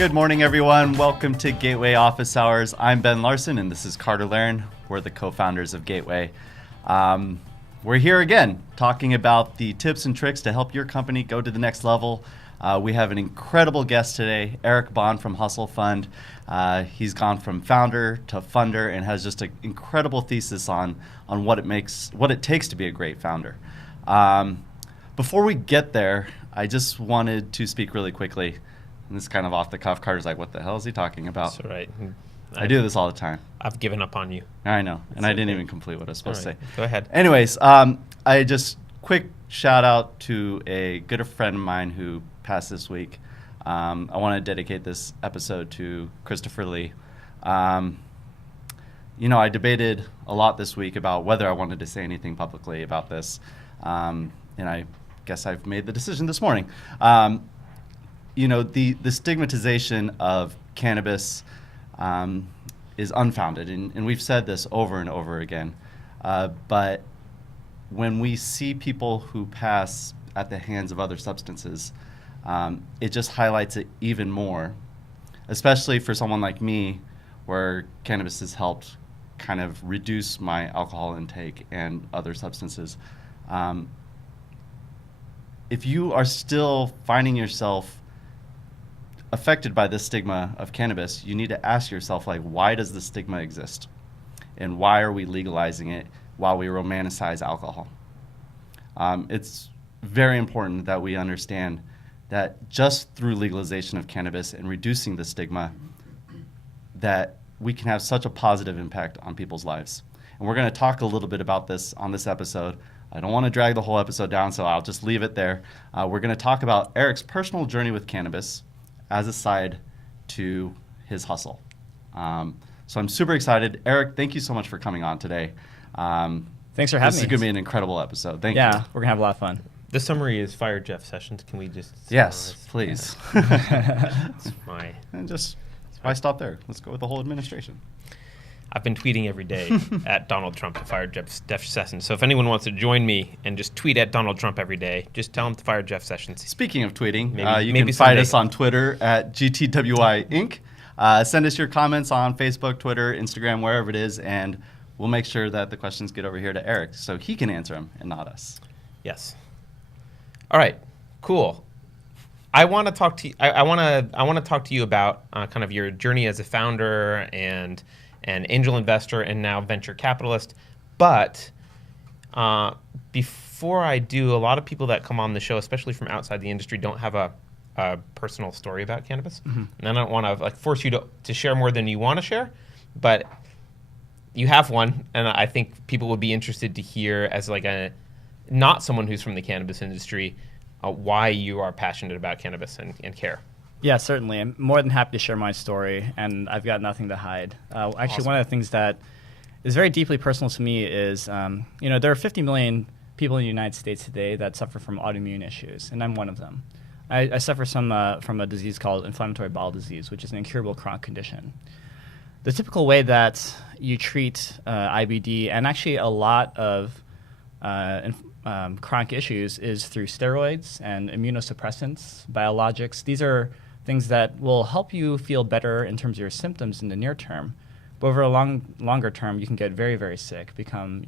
Good morning, everyone. Welcome to Gateway Office Hours. I'm Ben Larson, and this is Carter Laren. We're the co-founders of Gateway. We're here again talking about the tips and tricks to help your company go to the next level. We have an incredible guest today, Eric Bond from Hustle Fund. He's gone from founder to funder and has just an incredible thesis on what it takes to be a great founder. Before we get there, I just wanted to speak really quickly. And this is kind of off the cuff. Carter's like, what the hell is he talking about? That's all right. I do this all the time. I've given up on you. I know. And I didn't even complete what I was supposed to say. Go ahead. Anyways, I just quick shout out to a good friend of mine who passed this week. I want to dedicate this episode to Christopher Lee. I debated a lot this week about whether I wanted to say anything publicly about this. And I guess I've made the decision this morning. The stigmatization of cannabis is unfounded, and we've said this over and over again. But when we see people who pass at the hands of other substances, it just highlights it even more, especially for someone like me, where cannabis has helped kind of reduce my alcohol intake and other substances. If you are still finding yourself affected by this stigma of cannabis, you need to ask yourself, why does the stigma exist? And why are we legalizing it while we romanticize alcohol? It's very important that we understand that just through legalization of cannabis and reducing the stigma, that we can have such a positive impact on people's lives. And we're going to talk a little bit about this on this episode. I don't want to drag the whole episode down, so I'll just leave it there. We're going to talk about Eric's personal journey with cannabis as a side to his hustle. So I'm super excited. Eric, thank you so much for coming on today. Thanks for having me. This is going to be an incredible episode. Thank you. Yeah, we're going to have a lot of fun. The summary is Fire Jeff Sessions. Can we just... Yes, please. That's my... And just, why stop there? Let's go with the whole administration. I've been tweeting every day at Donald Trump to fire Jeff Sessions. So if anyone wants to join me and just tweet at Donald Trump every day, just tell him to fire Jeff Sessions. Speaking of tweeting, you maybe can find us on Twitter at GTWI Inc. Send us your comments on Facebook, Twitter, Instagram, wherever it is, and we'll make sure that the questions get over here to Eric so he can answer them and not us. Yes. All right. Cool. I want to talk to you. I want to talk to you about kind of your journey as a founder and an angel investor and now venture capitalist. But before I do, a lot of people that come on the show, especially from outside the industry, don't have a personal story about cannabis. Mm-hmm. And I don't want to force you to share more than you want to share, but you have one, and I think people would be interested to hear as not someone who's from the cannabis industry, why you are passionate about cannabis and care. Yeah, certainly. I'm more than happy to share my story, and I've got nothing to hide. Actually, Awesome. One of the things that is very deeply personal to me is, there are 50 million people in the United States today that suffer from autoimmune issues, and I'm one of them. I suffer from a disease called inflammatory bowel disease, which is an incurable chronic condition. The typical way that you treat IBD, and actually a lot of chronic issues, is through steroids and immunosuppressants, biologics. These are things that will help you feel better in terms of your symptoms in the near term. But over a longer term, you can get very, very sick, become,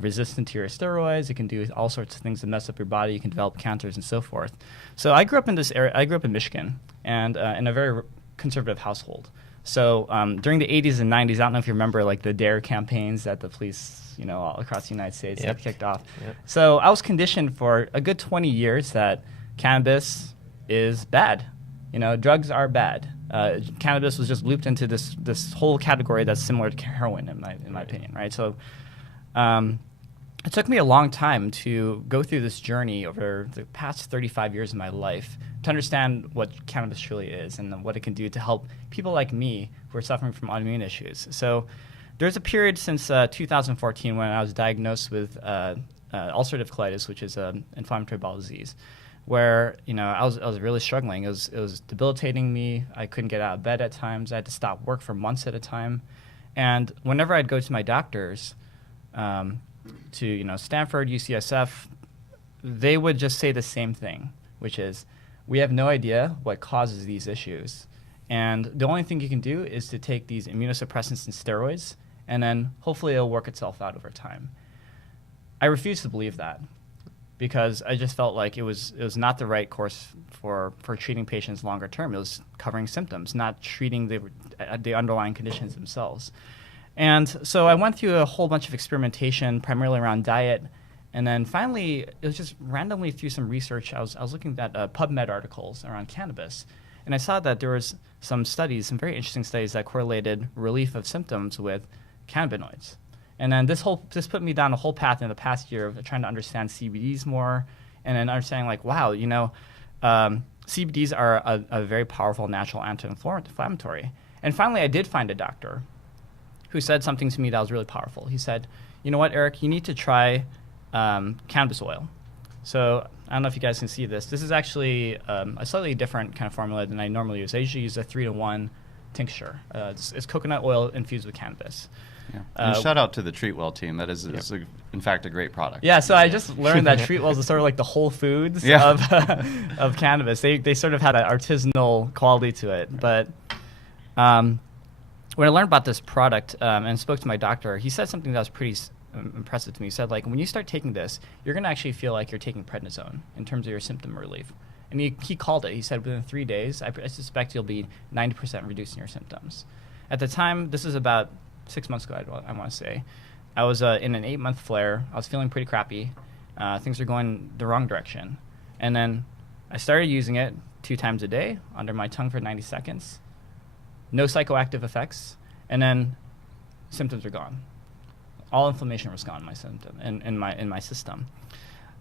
resistant to your steroids. It can do all sorts of things to mess up your body. You can develop cancers and so forth. So I grew up in this area. I grew up in Michigan, and in a very conservative household. So during the 80s and 90s, I don't know if you remember the DARE campaigns that the police, all across the United States had kicked off. Yep. So I was conditioned for a good 20 years that cannabis is bad. Drugs are bad. Cannabis was just looped into this whole category that's similar to heroin, in my opinion, right? So it took me a long time to go through this journey over the past 35 years of my life to understand what cannabis truly is and what it can do to help people like me who are suffering from autoimmune issues. So there's a period since 2014 when I was diagnosed with ulcerative colitis, which is an inflammatory bowel disease, where I was really struggling. It was debilitating me. I couldn't get out of bed at times. I had to stop work for months at a time. And whenever I'd go to my doctors, to Stanford, UCSF, they would just say the same thing, which is, we have no idea what causes these issues. And the only thing you can do is to take these immunosuppressants and steroids, and then hopefully it'll work itself out over time. I refuse to believe that, because I just felt like it was not the right course for treating patients longer term. It was covering symptoms, not treating the underlying conditions themselves. And so I went through a whole bunch of experimentation, primarily around diet, and then finally, it was just randomly through some research. I was looking at PubMed articles around cannabis, and I saw that there was some studies, some very interesting studies that correlated relief of symptoms with cannabinoids. And then this put me down a whole path in the past year of trying to understand CBDs more, and then understanding like, wow, CBDs are a very powerful natural anti-inflammatory. And finally, I did find a doctor who said something to me that was really powerful. He said, you know what, Eric, you need to try cannabis oil. So I don't know if you guys can see this. This is actually a slightly different kind of formula than I normally use. I usually use a 3-to-1 tincture. It's coconut oil infused with cannabis. Yeah. And shout out to the Treatwell team. That is, in fact, a great product. Yeah, so I just learned that Treatwell is sort of like the Whole Foods of cannabis. They sort of had an artisanal quality to it. But when I learned about this product and spoke to my doctor, he said something that was pretty impressive to me. He said, like, when you start taking this, you're going to actually feel like you're taking prednisone in terms of your symptom relief. And he called it. He said, within 3 days, I suspect you'll be 90% reducing your symptoms. At the time, this is about 6 months ago, I want to say, I was in an 8-month flare. I was feeling pretty crappy. Things were going the wrong direction. And then I started using it 2 times a day under my tongue for 90 seconds. No psychoactive effects. And then symptoms were gone. All inflammation was gone in my symptom in my system.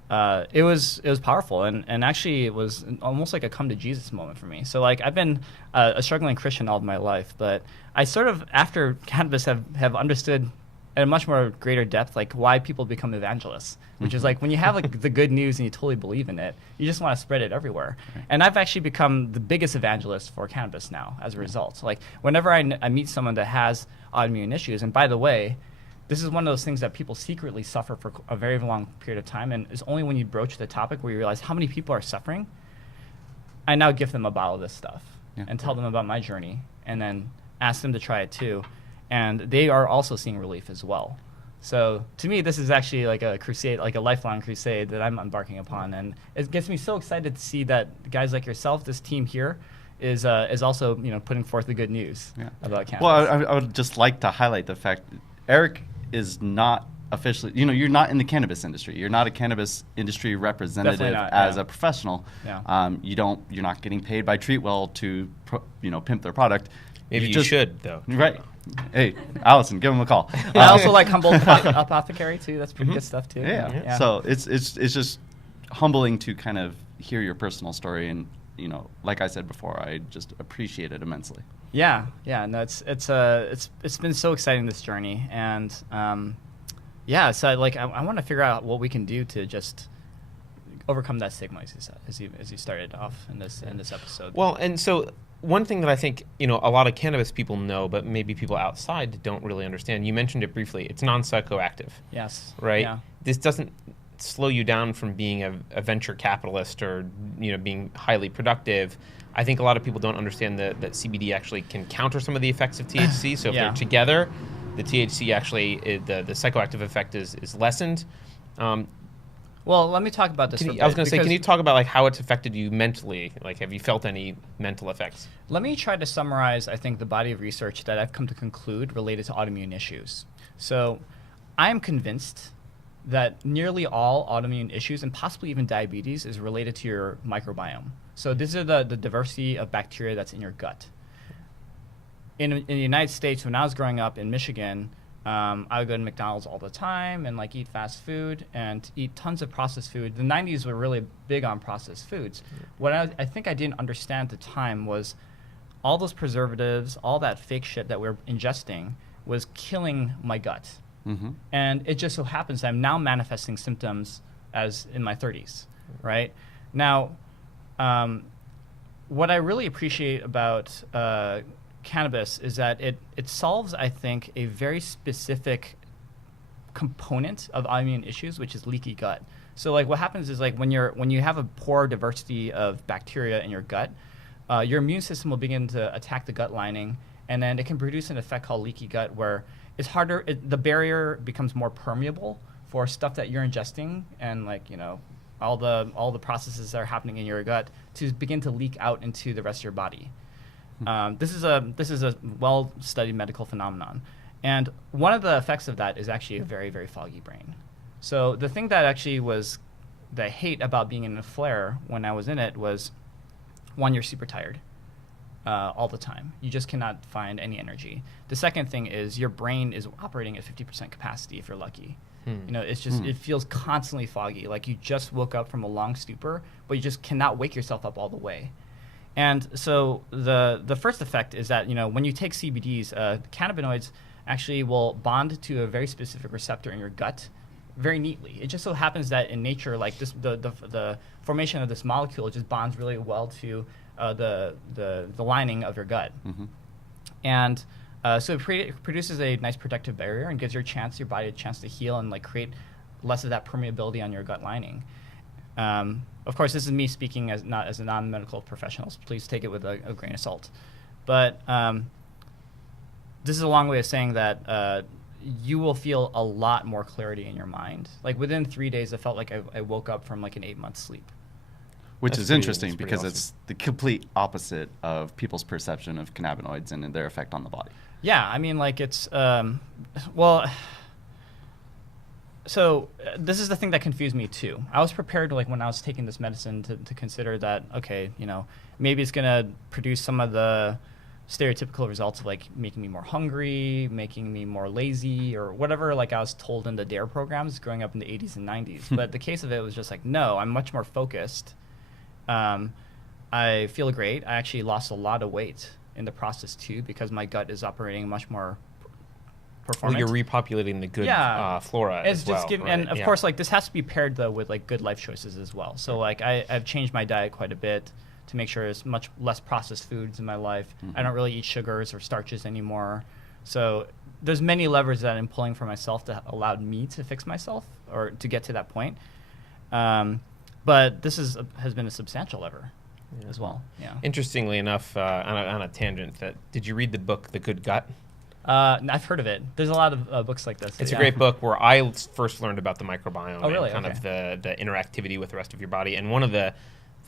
It was powerful, and actually it was almost like a come to Jesus moment for me. So like I've been a struggling Christian all of my life, but I sort of after cannabis have understood at a much more greater depth like why people become evangelists, which is like when you have like the good news and you totally believe in it, you just want to spread it everywhere. Right. And I've actually become the biggest evangelist for cannabis now as a result. So like whenever I meet someone that has autoimmune issues, and by the way, this is one of those things that people secretly suffer for a very long period of time, and it's only when you broach the topic where you realize how many people are suffering. I now give them a bottle of this stuff and tell them about my journey, and then ask them to try it too, and they are also seeing relief as well. So to me, this is actually like a crusade, like a lifelong crusade that I'm embarking upon, and it gets me so excited to see that guys like yourself, this team here, is also putting forth the good news about cannabis. Well, I would just like to highlight the fact that Eric is not officially, you're not in the cannabis industry. You're not a cannabis industry representative as a professional. Yeah. You're not getting paid by Treatwell to, pimp their product. Maybe you should, though. Right. Hey, Allison, give him a call. I also like Humboldt Apothecary too. That's pretty good stuff too. Yeah. So it's just humbling to kind of hear your personal story, and like I said before, I just appreciate it immensely. Yeah. No, it's been so exciting, this journey, and so like I want to figure out what we can do to just overcome that stigma, as you started off in this episode. Well, and so one thing that I think a lot of cannabis people know, but maybe people outside don't really understand. You mentioned it briefly. It's non-psychoactive. Yes. Right. Yeah. This doesn't slow you down from being a venture capitalist or being highly productive. I think a lot of people don't understand that CBD actually can counter some of the effects of THC. So if they're together, the THC actually, the psychoactive effect is lessened. Well, let me talk about this. I was going to say, can you talk about like how it's affected you mentally? Like, have you felt any mental effects? Let me try to summarize, I think, the body of research that I've come to conclude related to autoimmune issues. So I am convinced that nearly all autoimmune issues, and possibly even diabetes, is related to your microbiome. So these are the diversity of bacteria that's in your gut. In the United States, when I was growing up in Michigan, I would go to McDonald's all the time and like eat fast food and eat tons of processed food. The 90s were really big on processed foods. What I think I didn't understand at the time was all those preservatives, all that fake shit that we're ingesting was killing my gut. Mm-hmm. And it just so happens that I'm now manifesting symptoms as in my 30s, right? Now, what I really appreciate about cannabis is that it solves, I think, a very specific component of autoimmune issues, which is leaky gut. So like what happens is like when you have a poor diversity of bacteria in your gut, your immune system will begin to attack the gut lining, and then it can produce an effect called leaky gut, where it's harder. The barrier becomes more permeable for stuff that you're ingesting, and like all the processes that are happening in your gut to begin to leak out into the rest of your body. This is a well-studied medical phenomenon, and one of the effects of that is actually a very, very foggy brain. So the thing that actually was the hate about being in a flare when I was in it was, one, you're super tired all the time. You just cannot find any energy. The second thing is your brain is operating at 50% capacity if you're lucky. It's just it feels constantly foggy, like you just woke up from a long stupor, but you just cannot wake yourself up all the way. And so the first effect is that when you take CBDs, cannabinoids actually will bond to a very specific receptor in your gut very neatly. It just so happens that in nature, like this, the formation of this molecule just bonds really well to the lining of your gut, and so it produces a nice protective barrier and gives your body a chance to heal and like create less of that permeability on your gut lining. Of course, this is me speaking as a non-medical professional, so please take it with a grain of salt. But this is a long way of saying that you will feel a lot more clarity in your mind. Like within 3 days, I felt like I woke up from like an 8-month sleep. Which That's is pretty- interesting that's pretty because awesome. it's the complete opposite of people's perception of cannabinoids and their effect on the body. Yeah, I mean, like it's So this is the thing that confused me too. I was prepared, like when I was taking this medicine, to consider that maybe it's gonna produce some of the stereotypical results of like making me more hungry, making me more lazy, or whatever. Like I was told in the DARE programs growing up in the 80s and 90s. But the case of it was just like, no, I'm much more focused. I feel great. I actually lost a lot of weight in the process too because my gut is operating much more Well, performant. you're repopulating the good flora It's as just well. giving, right? and of course, like this has to be paired though with like good life choices as well. So like I've changed my diet quite a bit to make sure there's much less processed foods in my life. I don't really eat sugars or starches anymore. So there's many levers that I'm pulling for myself that allowed me to fix myself or to get to that point. But this has been a substantial lever as well. Yeah. Interestingly enough, on a tangent, did you read the book The Good Gut? I've heard of it. There's a lot of books like this. It's a great book where I first learned about the microbiome really? and kind Okay. of the interactivity with the rest of your body. And one of the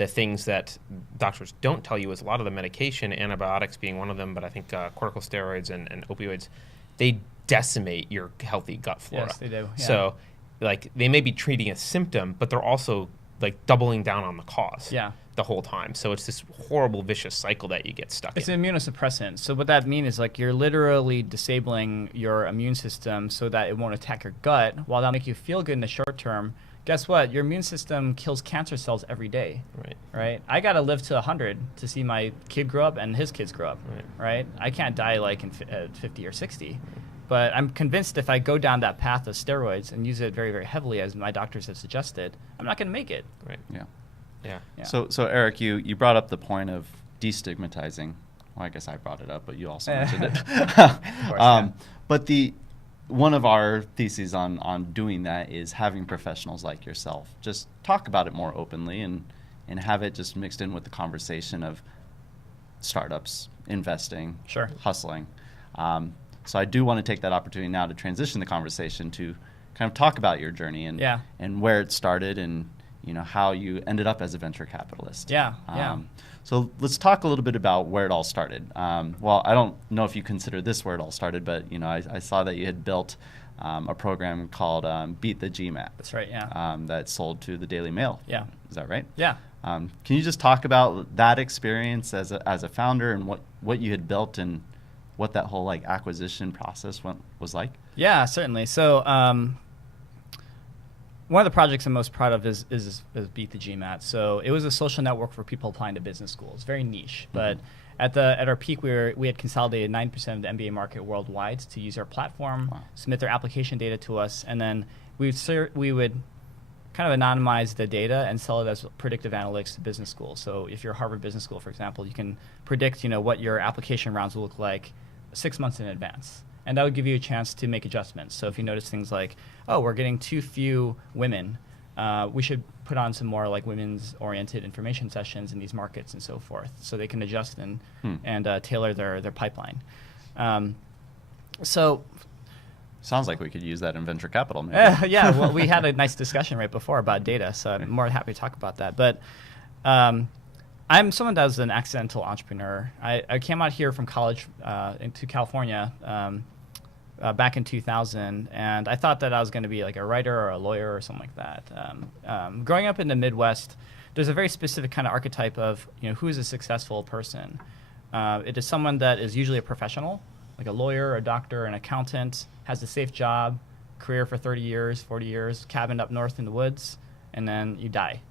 things that doctors don't tell you is a lot of the medication, antibiotics being one of them, but I think corticosteroids and opioids, they decimate your healthy gut flora. Yes, they do. Yeah. So, like, they may be treating a symptom, but they're also like doubling down on the cause. Yeah. The whole time. So it's this horrible vicious cycle that you get stuck It's in. an immunosuppressant. So what that means is like you're literally disabling your immune system so that it won't attack your gut. While that'll make you feel good in the short term, guess what? Your immune system kills cancer cells every day. Right. Right? I got to live to 100 to see my kid grow up and his kids grow up. Right? I can't die like at 50 or 60. But I'm convinced if I go down that path of steroids and use it very, very heavily, as my doctors have suggested, I'm not going to make it. Right. Yeah. Yeah. Yeah. So Eric, you brought up the point of destigmatizing. Well, I guess I brought it up, but you also mentioned it. course, yeah. But one of our theses on doing that is having professionals like yourself just talk about it more openly and have it just mixed in with the conversation of startups, investing, Sure. hustling. So I do want to take that opportunity now to transition the conversation to kind of talk about your journey and where it started and how you ended up as a venture capitalist. Yeah. So let's talk a little bit about where it all started. Well, I don't know if you consider this where it all started, but I saw that you had built a program called Beat the GMAT. That's right. Yeah. That sold to the Daily Mail. Yeah. Is that right? Yeah. Can you just talk about that experience as a founder and what you had built and what that whole like acquisition process was like? Yeah, certainly. So one of the projects I'm most proud of is Beat the GMAT. So it was a social network for people applying to business schools, very niche. But at our peak, we had consolidated 9% of the MBA market worldwide to use our platform, submit their application data to us, and then we would kind of anonymize the data and sell it as predictive analytics to business schools. So if you're Harvard Business School, for example, you can predict what your application rounds will look like 6 months in advance. And that would give you a chance to make adjustments. So if you notice things like, oh, we're getting too few women we should put on some more like women's oriented information sessions in these markets and so forth, so they can adjust and tailor their pipeline. So Sounds like we could use that in venture capital, maybe. yeah, well, we had a nice discussion right before about data, so I'm more than happy to talk about that. But I'm someone that was an accidental entrepreneur. I came out here from college into California back in 2000, and I thought that I was going to be like a writer or a lawyer or something like that. Growing up in the Midwest, there's a very specific kind of archetype of who is a successful person. It is someone that is usually a professional, like a lawyer, a doctor, an accountant, has a safe job, career for 30 years, 40 years, cabin up north in the woods, and then you die.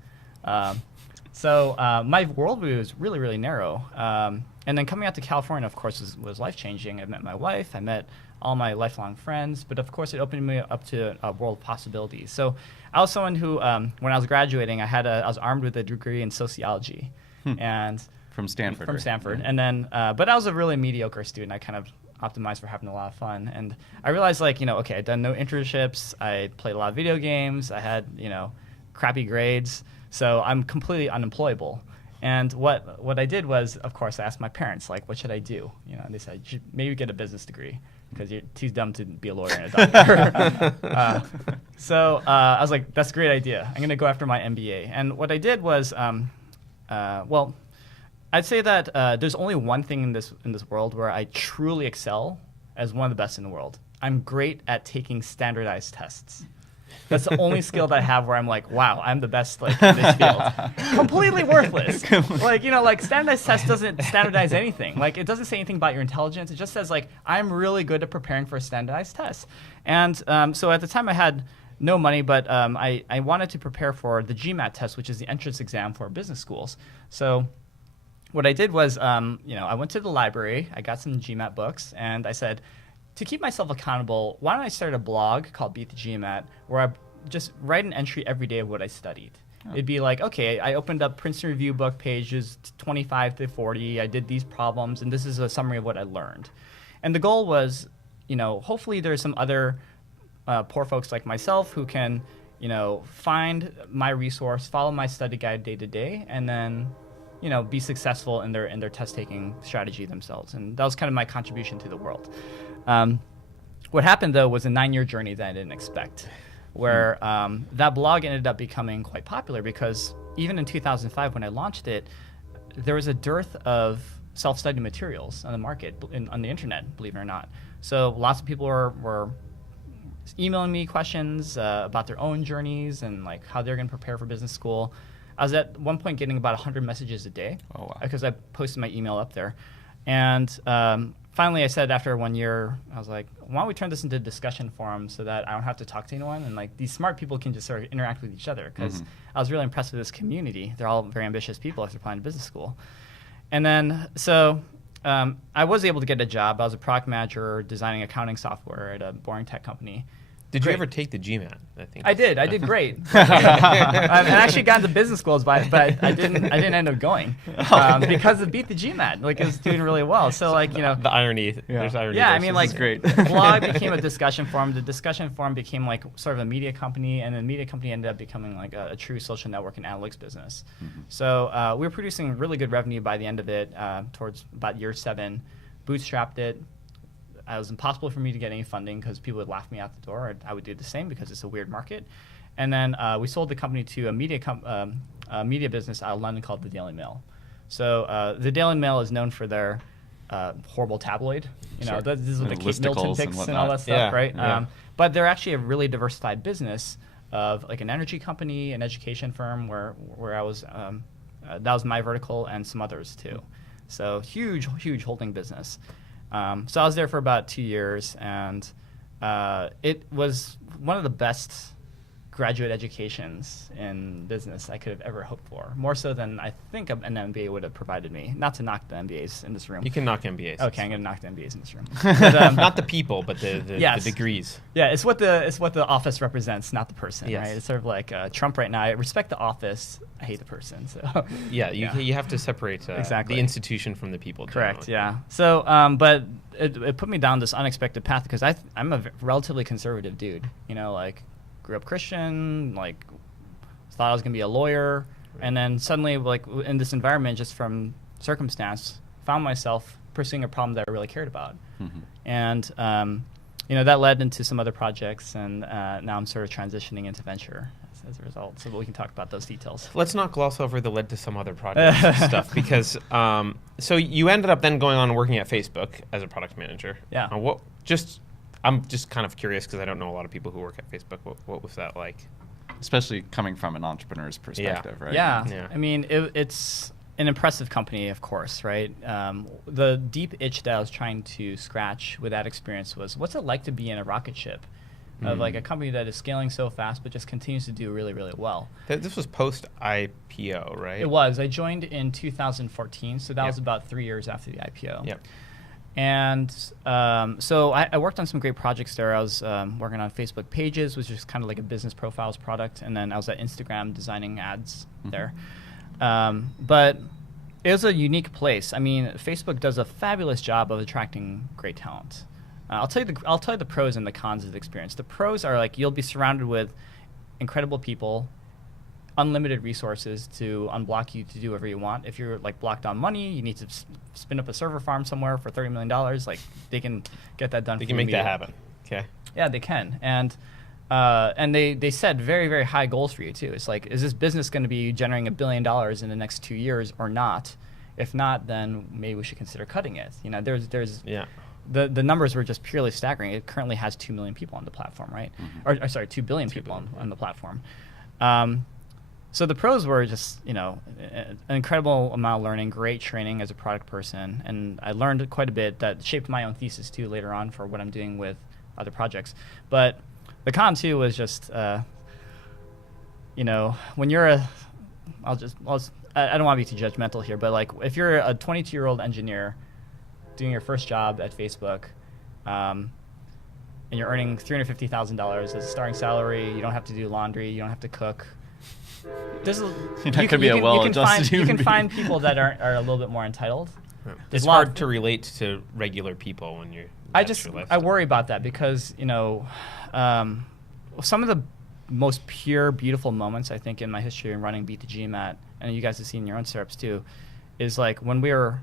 So my worldview was really, really narrow. And then coming out to California, of course, was life-changing. I met my wife. I met all my lifelong friends. But, of course, it opened me up to a world of possibilities. So I was someone who, when I was graduating, I was armed with a degree in sociology. And From Stanford. From right? Stanford. Yeah. And then, but I was a really mediocre student. I kind of optimized for having a lot of fun. And I realized, okay, I'd done no internships. I played a lot of video games. I had, crappy grades. So I'm completely unemployable. And what I did was, of course, I asked my parents, what should I do? And they said, you should maybe get a business degree because you're too dumb to be a lawyer and a doctor. So I was like, that's a great idea. I'm going to go after my MBA. And what I did was, I'd say that there's only one thing in this world where I truly excel as one of the best in the world. I'm great at taking standardized tests. That's the only skill that I have where I'm like, wow, I'm the best in this field. Completely worthless. Standardized test doesn't standardize anything. It doesn't say anything about your intelligence. It just says I'm really good at preparing for a standardized test. And so at the time I had no money, but I wanted to prepare for the GMAT test, which is the entrance exam for business schools. So what I did was, I went to the library, I got some GMAT books, and I said, to keep myself accountable, why don't I start a blog called Beat the GMAT, where I just write an entry every day of what I studied. Oh. It'd be okay, I opened up Princeton Review book pages 25 to 40, I did these problems, and this is a summary of what I learned. And the goal was, hopefully there's some other poor folks like myself who can, find my resource, follow my study guide day to day, and then be successful in their test-taking strategy themselves. And that was kind of my contribution to the world. What happened, though, was a 9-year journey that I didn't expect, where that blog ended up becoming quite popular because even in 2005, when I launched it, there was a dearth of self-study materials on the market, on the internet, believe it or not. So lots of people were emailing me questions about their own journeys and how they're going to prepare for business school. I was at one point getting about 100 messages a day because I posted my email up there. And finally, I said after 1 year, I was like, why don't we turn this into a discussion forum so that I don't have to talk to anyone and these smart people can just sort of interact with each other because I was really impressed with this community. They're all very ambitious people after applying to business school. And then, so I was able to get a job. I was a product manager designing accounting software at a boring tech company. Did you ever take the GMAT? I think I did. I did great. I actually got into business schools, but I didn't end up going because of Beat the GMAT. It was doing really well. So the irony. Yeah. There's irony. Yeah, there. I mean, great. blog became a discussion forum. The discussion forum became sort of a media company, and the media company ended up becoming a true social network and analytics business. So we were producing really good revenue by the end of it. Towards about year 7, bootstrapped it. It was impossible for me to get any funding because people would laugh me out the door. I would do the same because it's a weird market. And then we sold the company to a media business out of London called the Daily Mail. So the Daily Mail is known for their horrible tabloid. This is what the Kate Middleton picks and all that stuff, right? Yeah. But they're actually a really diversified business of an energy company, an education firm where I was. That was my vertical and some others too. So huge holding business. So I was there for about 2 years, and it was one of the best graduate educations in business I could have ever hoped for, more so than I think an MBA would have provided me. Not to knock the MBAs in this room. You can knock MBAs. Okay, I'm going to knock the MBAs in this room. But, not the people, but the degrees. Yeah, it's what the office represents, not the person, yes. right? It's sort of like Trump right now. I respect the office. I hate the person. So yeah, you have to separate exactly. the institution from the people. Correct. Generally. Yeah. So, but it put me down this unexpected path because I'm a relatively conservative dude. Grew up Christian, thought I was going to be a lawyer, and then suddenly, like in this environment, just from circumstance, found myself pursuing a problem that I really cared about, and that led into some other projects, and now I'm sort of transitioning into venture as a result. So we can talk about those details. Let's not gloss over the led to some other project stuff, because so you ended up then going on and working at Facebook as a product manager. Yeah. I'm just kind of curious because I don't know a lot of people who work at Facebook. What was that like? Especially coming from an entrepreneur's perspective, right? Yeah. I mean, it's an impressive company, of course, right? The deep itch that I was trying to scratch with that experience was, what's it like to be in a rocket ship of like a company that is scaling so fast but just continues to do really, really well? This was post IPO, right? It was. I joined in 2014, so that Yep. was about 3 years after the IPO. Yep. And so I worked on some great projects there. I was working on Facebook Pages, which is kind of like a business profiles product, and then I was at Instagram designing ads there. But it was a unique place. I mean, Facebook does a fabulous job of attracting great talent. I'll tell you the pros and the cons of the experience. The pros are like you'll be surrounded with incredible people, unlimited resources to unblock you to do whatever you want. If you're like blocked on money, you need to spin up a server farm somewhere for $30 million. Like they can get that done. They for can you make that immediately. happen. Okay. Yeah, they can. And they set very, very high goals for you too. It's like, is this business going to be generating $1 billion in the next 2 years or not? If not, then maybe we should consider cutting it. You know, there's Yeah. the numbers were just purely staggering. It currently has 2 million people on the platform, right? Or sorry, 2 billion people on the platform. So the pros were just, an incredible amount of learning, great training as a product person, and I learned quite a bit that shaped my own thesis too later on for what I'm doing with other projects. But the con too was just, when you're I don't want to be too judgmental here, but like if you're a 22-year-old engineer doing your first job at Facebook, and you're earning $350,000 as a starting salary, you don't have to do laundry, you don't have to cook. You're not going to be a well-adjusted You human can find being. people that are a little bit more entitled. It's hard to relate to regular people when you're. I worry about that because some of the most pure, beautiful moments I think in my history in running Beat2GMAT, and you guys have seen your own startups too, is like when we were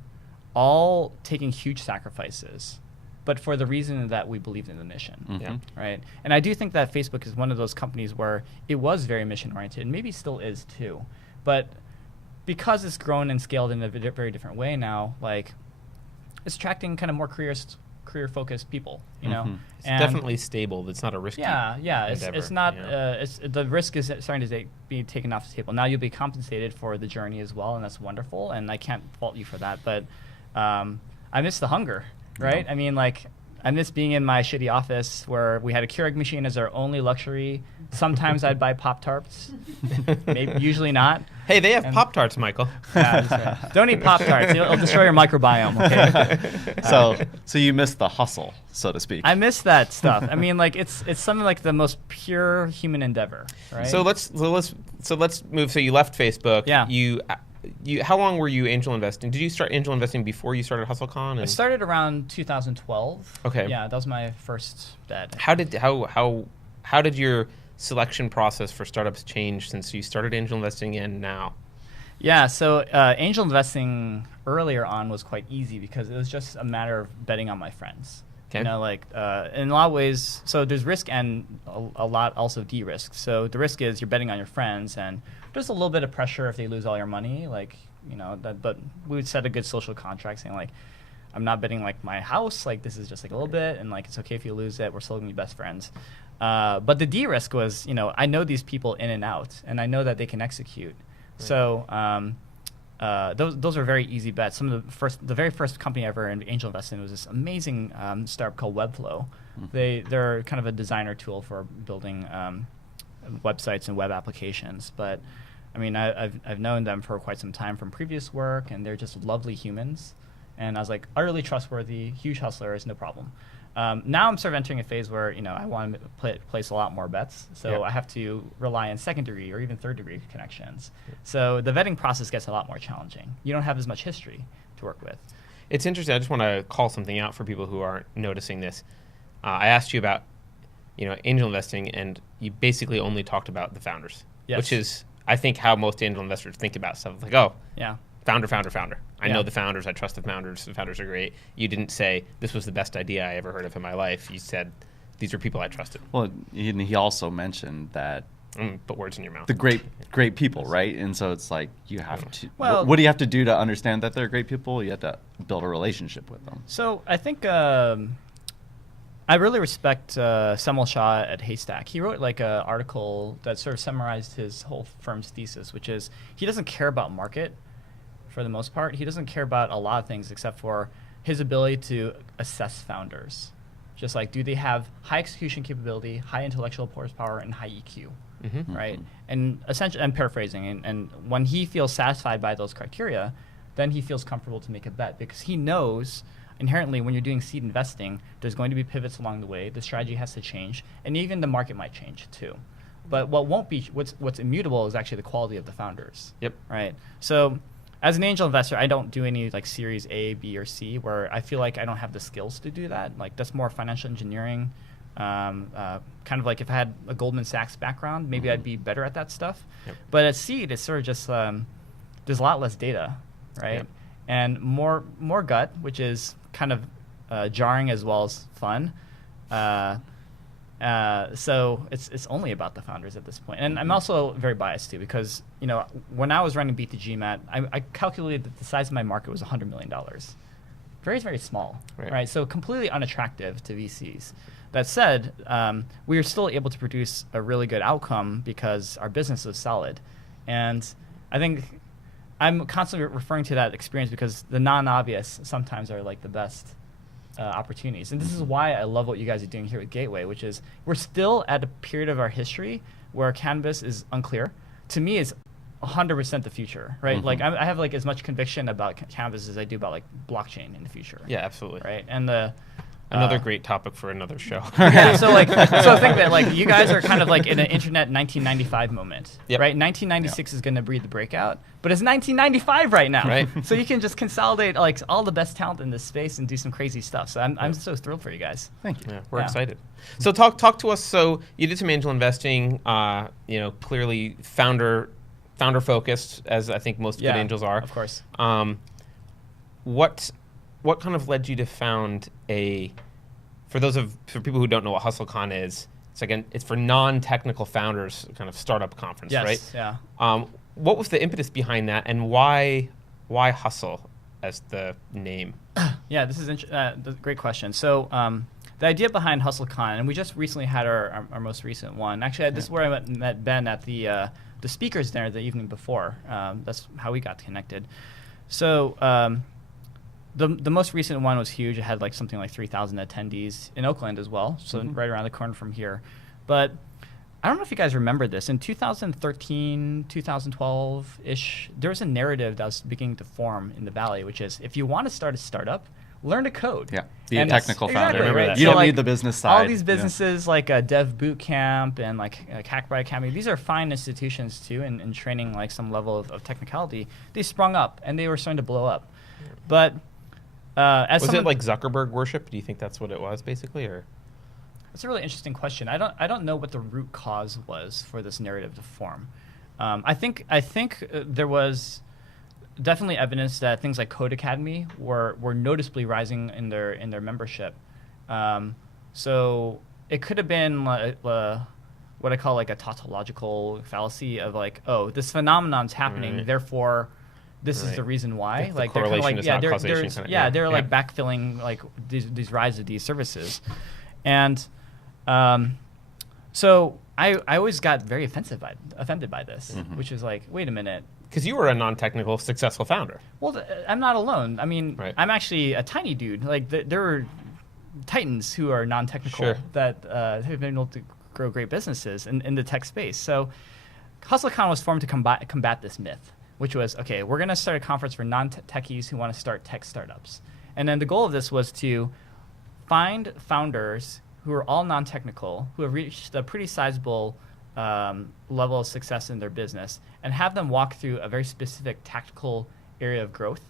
all taking huge sacrifices, but for the reason that we believed in the mission. Yeah. Right. And I do think that Facebook is one of those companies where it was very mission oriented, and maybe still is too, but because it's grown and scaled in a very different way now, like it's attracting kind of more career-focused people, you know. It's definitely stable. It's not a risky. Yeah. endeavor, It's not. you know? The risk is starting to be taken off the table. Now you'll be compensated for the journey as well, and that's wonderful. And I can't fault you for that. But I miss the hunger, right? I mean, like I miss being in my shitty office where we had a Keurig machine as our only luxury. Sometimes I'd buy Pop-Tarts, maybe usually not. Hey, they have Pop-Tarts, Michael. Yeah, that's right. Don't eat Pop-Tarts; it'll destroy your microbiome. Okay. So you missed the hustle, so to speak. I miss that stuff. I mean, like it's something like the most pure human endeavor, right? So let's move. So you left Facebook. Yeah. You how long were you angel investing? Did you start angel investing before you started HustleCon? I started around 2012. Okay. Yeah, that was my first bet. How did your selection process for startups change since you started angel investing and now? Yeah, so angel investing earlier on was quite easy because it was just a matter of betting on my friends. Okay. You know, like in a lot of ways, so there's risk and a lot also de-risk. So the risk is you're betting on your friends, and there's a little bit of pressure if they lose all your money, like, you know, that. But we would set a good social contract saying like, I'm not betting like my house, like this is just like a little bit, and like it's okay if you lose it, we're still gonna be best friends. But the de-risk was, you know, I know these people in and out, and I know that they can execute. Right. So those are very easy bets. The very first company I ever angel invested in was this amazing startup called Webflow. Mm-hmm. They're kind of a designer tool for building websites and web applications. But I mean, I've known them for quite some time from previous work, and they're just lovely humans. And I was like, utterly trustworthy, huge hustlers, no problem. Now I'm sort of entering a phase where, you know, I want to place a lot more bets. So I have to rely on second degree or even third degree connections. So the vetting process gets a lot more challenging. You don't have as much history to work with. It's interesting. I just want to call something out for people who aren't noticing this. I asked you about, you know, angel investing, and you basically only talked about the founders, yes. which is, I think how most angel investors think about stuff. Like, oh, Yeah. founder. I Yeah. know the founders. I trust the founders. The founders are great. You didn't say, this was the best idea I ever heard of in my life. You said, these are people I trusted. Well, he also mentioned that Put words in your mouth. the great people, right? And so it's like you have to. Well- what do you have to do to understand that they're great people? You have to build a relationship with them. So I think I really respect Samuel Shaw at Haystack. He wrote like an article that sort of summarized his whole firm's thesis, which is he doesn't care about market for the most part. He doesn't care about a lot of things except for his ability to assess founders. Just like, do they have high execution capability, high intellectual horsepower, and high EQ? Right? And essentially, I'm paraphrasing, and when he feels satisfied by those criteria, then he feels comfortable to make a bet because he knows inherently when you're doing seed investing, there's going to be pivots along the way. The strategy has to change, and even the market might change too. But what won't be, what's immutable is actually the quality of the founders. Yep. Right. So, as an angel investor, I don't do any like Series A, B, or C where I feel like I don't have the skills to do that. Like that's more financial engineering. Kind of like if I had a Goldman Sachs background, maybe I'd be better at that stuff. Yep. But at seed, it's sort of just there's a lot less data, right? Yep. And more gut, which is kind of jarring as well as fun. So it's only about the founders at this point. And I'm also very biased too because when I was running B2GMAT, I calculated that the size of my market was $100 million. Very, very small, right? So completely unattractive to VCs. That said, we are still able to produce a really good outcome because our business is solid. And I think I'm constantly referring to that experience because the non-obvious sometimes are like the best opportunities. And this is why I love what you guys are doing here at Gateway, which is we're still at a period of our history where cannabis is unclear. To me, it's 100% the future, right? Like I have like as much conviction about cannabis as I do about like blockchain in the future. Yeah, absolutely. Right. And the Another great topic for another show. yeah, so think that like you guys are kind of like in an internet 1995 moment, Yep. right? 1996 is going to breed the breakout, but it's 1995 right now, Right. So you can just consolidate like all the best talent in this space and do some crazy stuff. So I'm so thrilled for you guys. Thank you. Yeah, we're Yeah. excited. So talk to us. So you did some angel investing. Clearly founder focused, as I think most good angels are. Of course. What kind of led you to found for people who don't know what HustleCon is, it's for non-technical founders kind of startup conference, Yes. right? Yeah. What was the impetus behind that, and why Hustle as the name? Yeah, this is a great question. So the idea behind HustleCon, and we just recently had our most recent one. Actually, this is where I met Ben at the speakers dinner the evening before. That's how we got connected. So the most recent one was huge. It had like something like 3,000 attendees in Oakland as well, so right around the corner from here. But I don't know if you guys remember this. In 2013, 2012-ish, there was a narrative that was beginning to form in the Valley, which is if you want to start a startup, learn to code. Yeah, be a And technical founder. exactly, Remember right? that. You So, don't like, need the business side. all these businesses like Dev Bootcamp and like Hackbright Academy, these are fine institutions too in training like some level of technicality. They sprung up and they were starting to blow up. But as Was someone, it like Zuckerberg worship? Do you think that's what it was, basically, or? It's a really interesting question. I don't know what the root cause was for this narrative to form. I think there was definitely evidence that things like Code Academy were noticeably rising in their membership. So it could have been what I call like a tautological fallacy of like, oh, this phenomenon's happening, Right. therefore this is Right. the reason why. The Like they're kind of correlation like is not they're causation kinda, yeah. they're like Yeah. backfilling like these rise of these services, and so I always got very offended by this, which is like, wait a minute. Because you were a non-technical, successful founder. Well, I'm not alone. I mean, Right. I'm actually a tiny dude. Like there are titans who are non-technical Sure. that have been able to grow great businesses in the tech space. So HustleCon was formed to combat this myth, which was, okay, we're going to start a conference for non-techies who want to start tech startups. And then the goal of this was to find founders who are all non-technical, who have reached a pretty sizable level of success in their business, and have them walk through a very specific tactical area of growth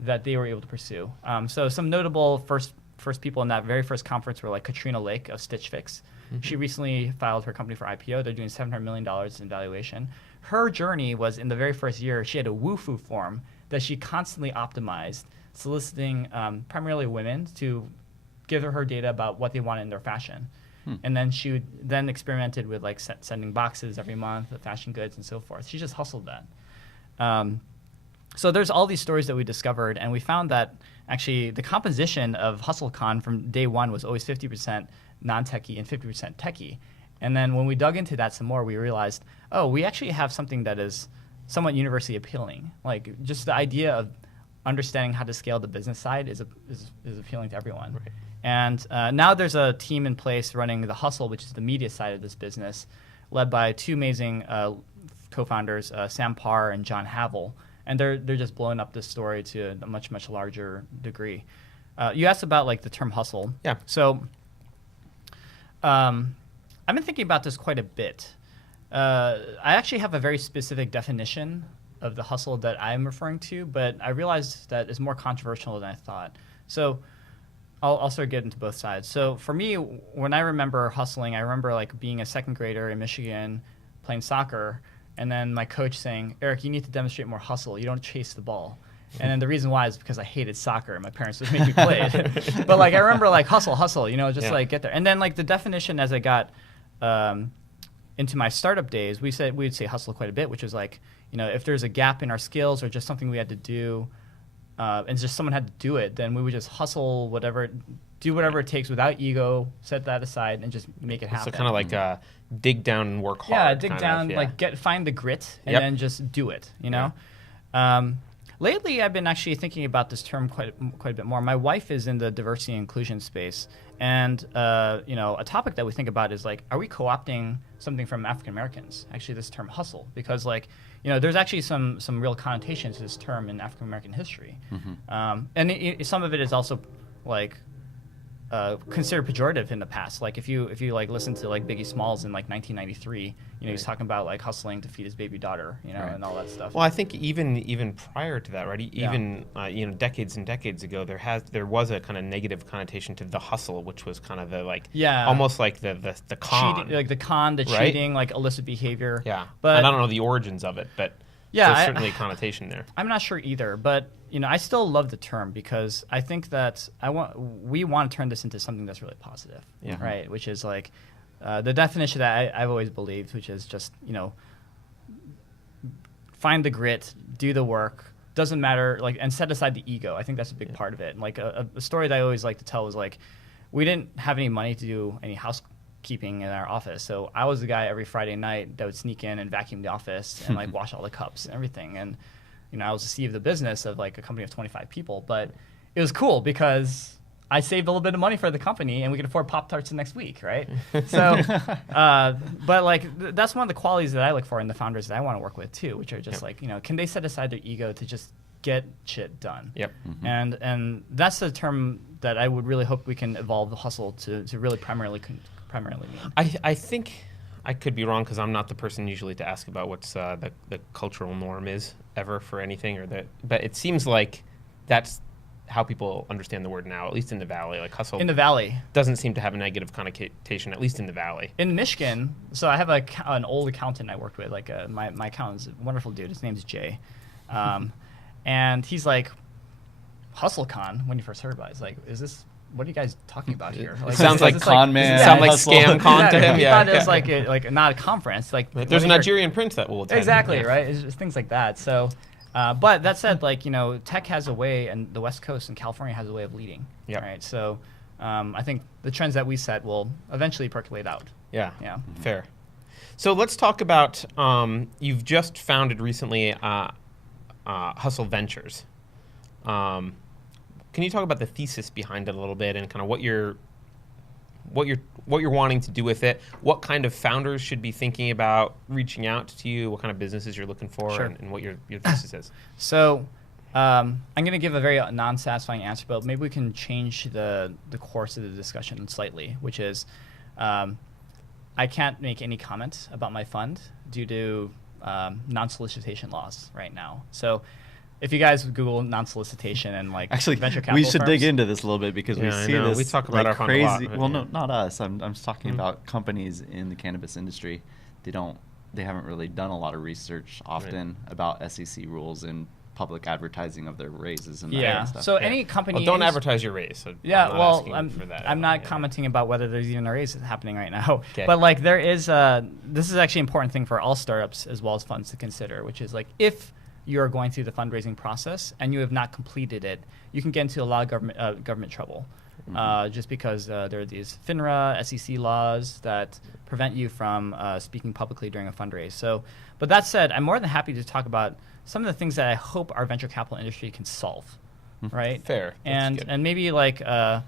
that they were able to pursue. So some notable first people in that very first conference were like Katrina Lake of Stitch Fix. She recently filed her company for IPO. They're doing $700 million in valuation. her journey was in the very first year, she had a Wufoo form that she constantly optimized, soliciting primarily women to give her data about what they wanted in their fashion. And then she then experimented with like sending boxes every month of fashion goods and so forth. She just hustled that. So there's all these stories that we discovered, and we found that actually the composition of HustleCon from day one was always 50% non-techie and 50% techie. And then when we dug into that some more, we realized, oh, we actually have something that is somewhat universally appealing. Like just the idea of understanding how to scale the business side is appealing to everyone. Right. And now there's a team in place running the Hustle, which is the media side of this business, led by two amazing co-founders, Sam Parr and John Havel. And they're just blowing up this story to a much, much larger degree. You asked about like the term hustle. Yeah. So I've been thinking about this quite a bit. I actually have a very specific definition of the hustle that I'm referring to, but I realized that it's more controversial than I thought. So I'll sort of get into both sides. So for me, when I remember hustling, I remember like being a second grader in Michigan playing soccer, and then my coach saying, "Eric, you need to demonstrate more hustle. You don't chase the ball." And then the reason why is because I hated soccer and my parents would make me play it. But like I remember like hustle, just like get there. And then like the definition as I got into my startup days, we'd say hustle quite a bit, which was like, if there's a gap in our skills or just something we had to do, and just someone had to do it, then we would just hustle do whatever it takes without ego, set that aside, and just make it happen. So kind of like dig down and work hard. Yeah, dig down, yeah. like find the grit, and then just do it. Lately, I've been actually thinking about this term quite a bit more. My wife is in the diversity and inclusion space, and a topic that we think about is like, are we co-opting something from African Americans? Actually, this term hustle, because like there's actually some real connotations to this term in African American history, and some of it is also like considered pejorative in the past. Like if you like listen to like Biggie Smalls in like 1993, he's talking about like hustling to feed his baby daughter, and all that stuff. Well, I think even prior to that, right? Even decades and decades ago, there was a kind of negative connotation to the hustle, which was kind of the like almost like the con, cheating, like the con, the right? cheating, like illicit behavior. Yeah, but and I don't know the origins of it, but there's certainly a connotation there. I'm not sure either, but I still love the term because I think that we want to turn this into something that's really positive, right? Which is like the definition that I've always believed, which is just find the grit, do the work, doesn't matter, like, and set aside the ego. I think that's a big part of it. And like a story that I always like to tell was like, we didn't have any money to do any housekeeping in our office, so I was the guy every Friday night that would sneak in and vacuum the office and like wash all the cups and everything. And I was the CEO of the business of like a company of 25 people, but it was cool because I saved a little bit of money for the company and we could afford Pop-Tarts the next week, right? So, but like that's one of the qualities that I look for in the founders that I want to work with too, which are just like, can they set aside their ego to just get shit done? Yep. And that's the term that I would really hope we can evolve the hustle to really primarily mean. I think I could be wrong because I'm not the person usually to ask about what's the cultural norm is ever for anything, but it seems like that's how people understand the word now, at least in the Valley. Like hustle in the Valley doesn't seem to have a negative connotation, at least in the Valley. In Michigan, so I have an old accountant I worked with. Like my accountant's a wonderful dude. His name's Jay, and he's like, HustleCon. When you first heard about it, he's like, "Is this? What are you guys talking about here?" Like, sounds like con man. Sound like scam con to him. He Yeah, thought it was like not a conference. Like there's a Nigerian prince that will attend. Exactly, right? It's just things like that. So, but that said, like tech has a way, and the West Coast and California has a way of leading. Yeah. Right. So, I think the trends that we set will eventually percolate out. Yeah. Yeah. Fair. So let's talk about you've just founded recently Hustle Ventures. Can you talk about the thesis behind it a little bit and kind of what you're wanting to do with it? What kind of founders should be thinking about reaching out to you? What kind of businesses you're looking for, Sure. and what your thesis is? So, I'm going to give a very non-satisfying answer, but maybe we can change the course of the discussion slightly, which is I can't make any comment about my fund due to non-solicitation laws right now. So if you guys Google non-solicitation and like actually venture capital we should firms, dig into this a little bit because we Yeah, I see know. this We talk about like our fund a crazy. lot, but Well, yeah. no, not us. I'm talking about companies in the cannabis industry. They don't they haven't really done a lot of research often about SEC rules and public advertising of their raises and that kind of stuff. So any company, Well, don't advertise your raise. So yeah, I'm not well, asking I'm, for that. I'm not Yeah. commenting about whether there's even a raise happening right now. Okay. But like there is, this is actually an important thing for all startups as well as funds to consider, which is like if you're going through the fundraising process and you have not completed it, you can get into a lot of government trouble. Just because there are these FINRA, SEC laws that prevent you from speaking publicly during a fundraise. So, but that said, I'm more than happy to talk about some of the things that I hope our venture capital industry can solve, right? Fair. That's good. And maybe like at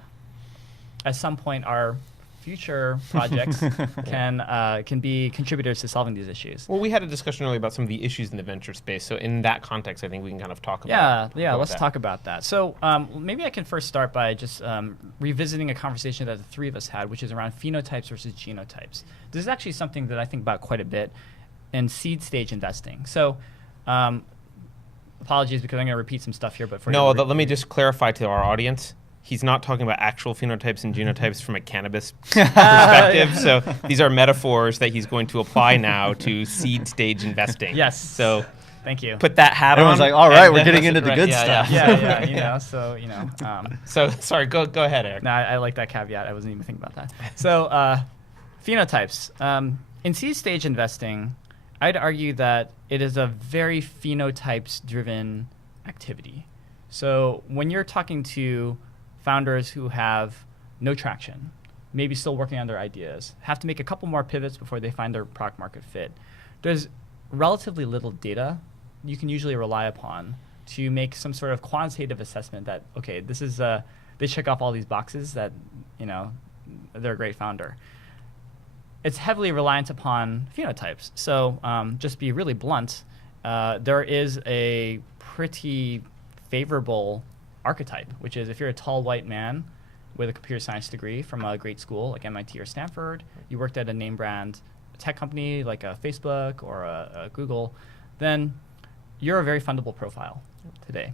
some point our future projects can be contributors to solving these issues. Well, we had a discussion earlier about some of the issues in the venture space. So in that context, I think we can kind of talk about. Let's talk about that. So maybe I can first start by just revisiting a conversation that the three of us had, which is around phenotypes versus genotypes. This is actually something that I think about quite a bit in seed stage investing. So apologies because I'm going to repeat some stuff here, but for let me just clarify to our audience. He's not talking about actual phenotypes and genotypes from a cannabis perspective. So these are metaphors that he's going to apply now to seed stage investing. Yes. So thank you. put that hat Everyone's on. like, all right, and we're then getting that's into the right. good Yeah, stuff. Yeah. So sorry, go ahead, Eric. No, I like that caveat. I wasn't even thinking about that. So phenotypes. In seed stage investing, I'd argue that it is a very phenotypes-driven activity. So when you're talking to founders who have no traction, maybe still working on their ideas, have to make a couple more pivots before they find their product market fit, there's relatively little data you can usually rely upon to make some sort of quantitative assessment that, okay, this is they check off all these boxes that, they're a great founder. It's heavily reliant upon phenotypes. So just to be really blunt, there is a pretty favorable archetype, which is if you're a tall white man with a computer science degree from a great school like MIT or Stanford, you worked at a name brand tech company like a Facebook or a Google, then you're a very fundable profile today.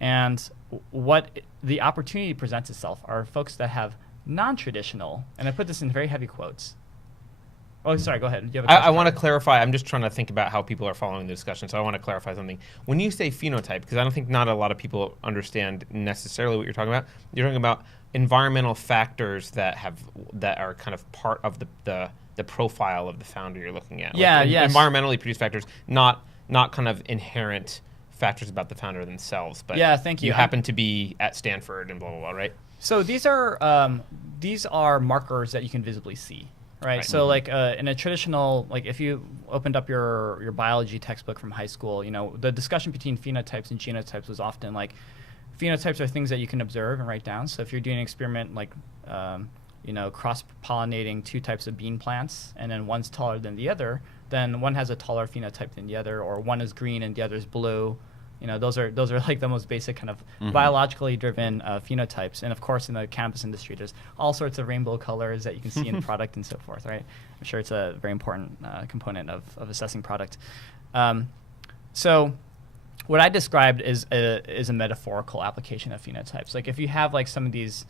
And what the opportunity presents itself are folks that have non-traditional, and I put this in very heavy quotes. Oh, sorry, go ahead. Do you have a I question? want to clarify. I'm just trying to think about how people are following the discussion, so I want to clarify something. When you say phenotype, because I don't think not a lot of people understand necessarily what you're talking about, you're talking about environmental factors that are kind of part of the profile of the founder you're looking at. Yeah, yes. Environmentally produced factors, not kind of inherent factors about the founder themselves. But yeah, thank you. You happen to be at Stanford and blah, blah, blah, right? So these are markers that you can visibly see. Right. So like in a traditional, like if you opened up your biology textbook from high school, the discussion between phenotypes and genotypes was often like phenotypes are things that you can observe and write down. So if you're doing an experiment like, cross-pollinating two types of bean plants and then one's taller than the other, then one has a taller phenotype than the other, or one is green and the other is blue. Those are like the most basic kind of biologically driven phenotypes. And of course, in the cannabis industry, there's all sorts of rainbow colors that you can see in product and so forth, right? I'm sure it's a very important component of assessing product. So what I described is a metaphorical application of phenotypes. Like if you have like some of these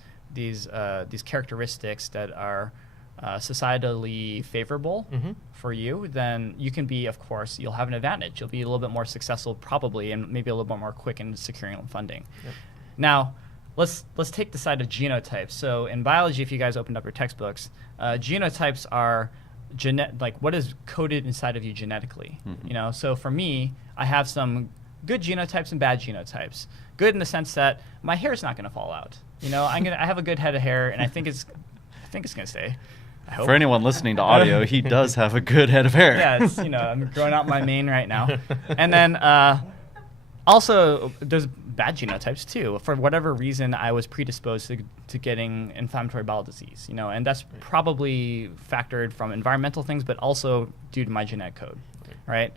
characteristics that are societally favorable for you, then you can be, of course, you'll have an advantage. You'll be a little bit more successful probably, and maybe a little bit more quick in securing funding. Yep. Now, let's take the side of genotypes. So in biology, if you guys opened up your textbooks, genotypes are like what is coded inside of you genetically. So for me, I have some good genotypes and bad genotypes. Good in the sense that my hair is not going to fall out. I have a good head of hair, and I think it's going to stay. For anyone listening to audio, he does have a good head of hair. Yeah, I'm growing out my mane right now. And then also, there's bad genotypes too. For whatever reason, I was predisposed to getting inflammatory bowel disease, and that's probably factored from environmental things, but also due to my genetic code, right?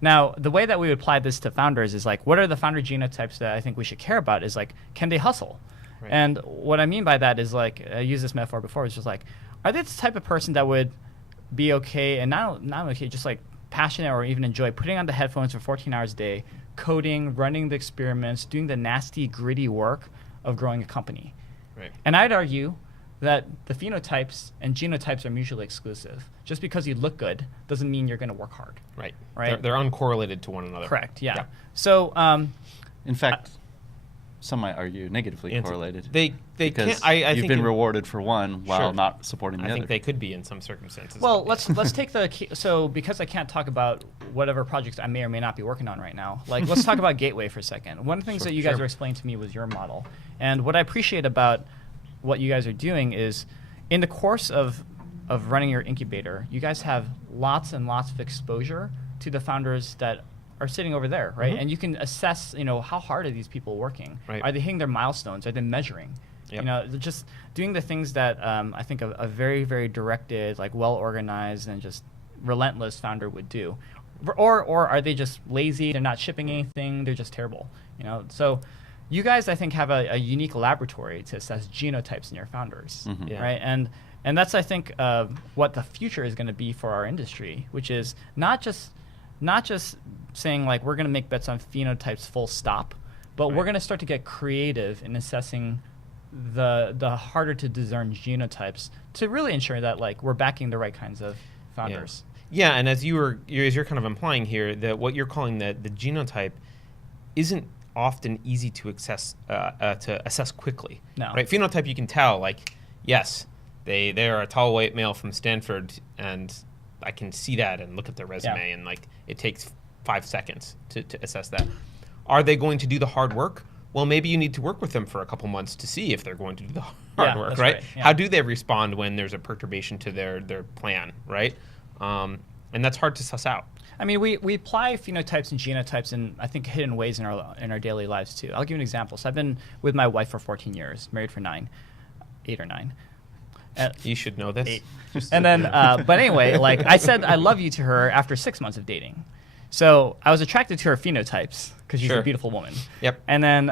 Now, the way that we would apply this to founders is like, what are the founder genotypes that I think we should care about is like, can they hustle? Right. And what I mean by that is like, I used this metaphor before, it's just like, are they the type of person that would be okay and not okay, just like passionate or even enjoy putting on the headphones for 14 hours a day, coding, running the experiments, doing the nasty, gritty work of growing a company? Right. And I'd argue that the phenotypes and genotypes are mutually exclusive. Just because you look good doesn't mean you're going to work hard. Right. Right. They're uncorrelated to one another. Correct. Yeah. Yeah. So In fact, some might argue negatively And correlated. They because can't. I you've think been in- rewarded for one while Sure. not supporting the I other. think they could be in some circumstances. well, let's take so because I can't talk about whatever projects I may or may not be working on right now. Like let's talk about Gateway for a second. One of the things Sure, that you guys sure. were explaining to me was your model, and what I appreciate about what you guys are doing is, in the course of running your incubator, you guys have lots and lots of exposure to the founders that are sitting over there, right? Mhm. And you can assess, how hard are these people working? Right. Are they hitting their milestones? Are they measuring? Yep. They're just doing the things that I think a very, very directed, like well-organized and just relentless founder would do. Or are they just lazy? They're not shipping anything. They're just terrible. So you guys, I think, have a unique laboratory to assess genotypes in your founders, Mhm. Yeah. right? And that's, I think, what the future is going to be for our industry, which is not just saying like we're going to make bets on phenotypes full stop, but we're Right. going to start to get creative in assessing the harder to discern genotypes to really ensure that like we're backing the right kinds of founders. Yeah, and as you're kind of implying here, that what you're calling the genotype isn't often easy to assess quickly. No. Right? Phenotype you can tell, like, yes, they are a tall white male from Stanford, and I can see that and look at their resume, Yeah. and like it takes 5 seconds to assess that. Are they going to do the hard work? Well, maybe you need to work with them for a couple months to see if they're going to do the hard Yeah, work, that's right? right, yeah. How do they respond when there's a perturbation to their plan, right? And that's hard to suss out. I mean, we apply phenotypes and genotypes in, I think, hidden ways in our daily lives too. I'll give you an example. So I've been with my wife for 14 years, married for 8 or 9. You should know this. 8. And then, but anyway, like I said, I love you to her after 6 months of dating. So I was attracted to her phenotypes because she's Sure. a beautiful woman. Yep. And then,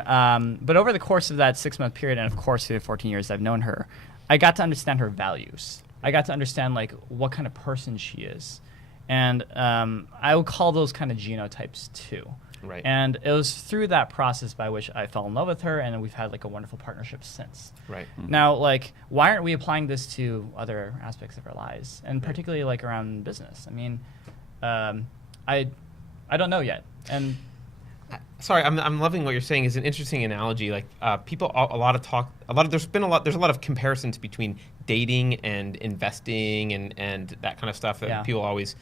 but over the course of that 6-month period, and of course through the 14 years I've known her, I got to understand her values. I got to understand like what kind of person she is. And I would call those kind of genotypes too. Right. And it was through that process by which I fell in love with her, and we've had like a wonderful partnership since. Right. Now, like, why aren't we applying this to other aspects of our lives, and particularly like around business? I mean, I don't know yet, and Sorry, I'm loving what you're saying. Is an interesting analogy. Like people, there's a lot of comparisons between dating and investing and that kind of stuff that Yeah. people always,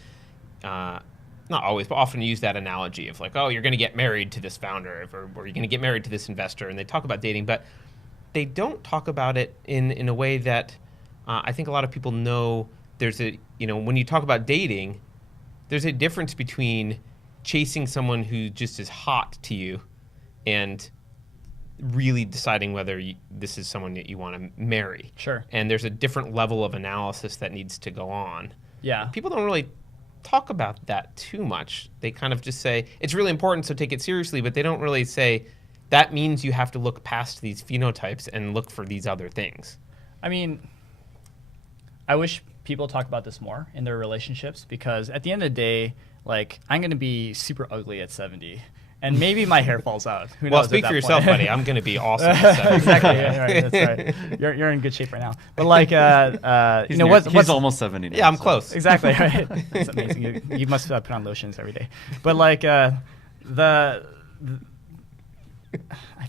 not always, but often use that analogy of like, oh, you're going to get married to this founder, or you're going to get married to this investor, and they talk about dating, but they don't talk about it in a way that I think a lot of people know. There's when you talk about dating, there's a difference between chasing someone who just is hot to you and really deciding whether this is someone that you want to marry. Sure. And there's a different level of analysis that needs to go on. yeah, People don't really talk about that too much. They kind of just say, it's really important, so take it seriously, but they don't really say, that means you have to look past these phenotypes and look for these other things. I mean, I wish people talk about this more in their relationships, because at the end of the day, like, I'm going to be super ugly at 70, and maybe my hair falls out. Who Well, knows at speak that for yourself, point. buddy. I'm going to be awesome. at 70. Exactly. Yeah, right, that's right. You're in good shape right now. But like, He's, what's almost 70 now. Yeah, I'm so- close. exactly right? That's amazing. You must put on lotions every day. But like I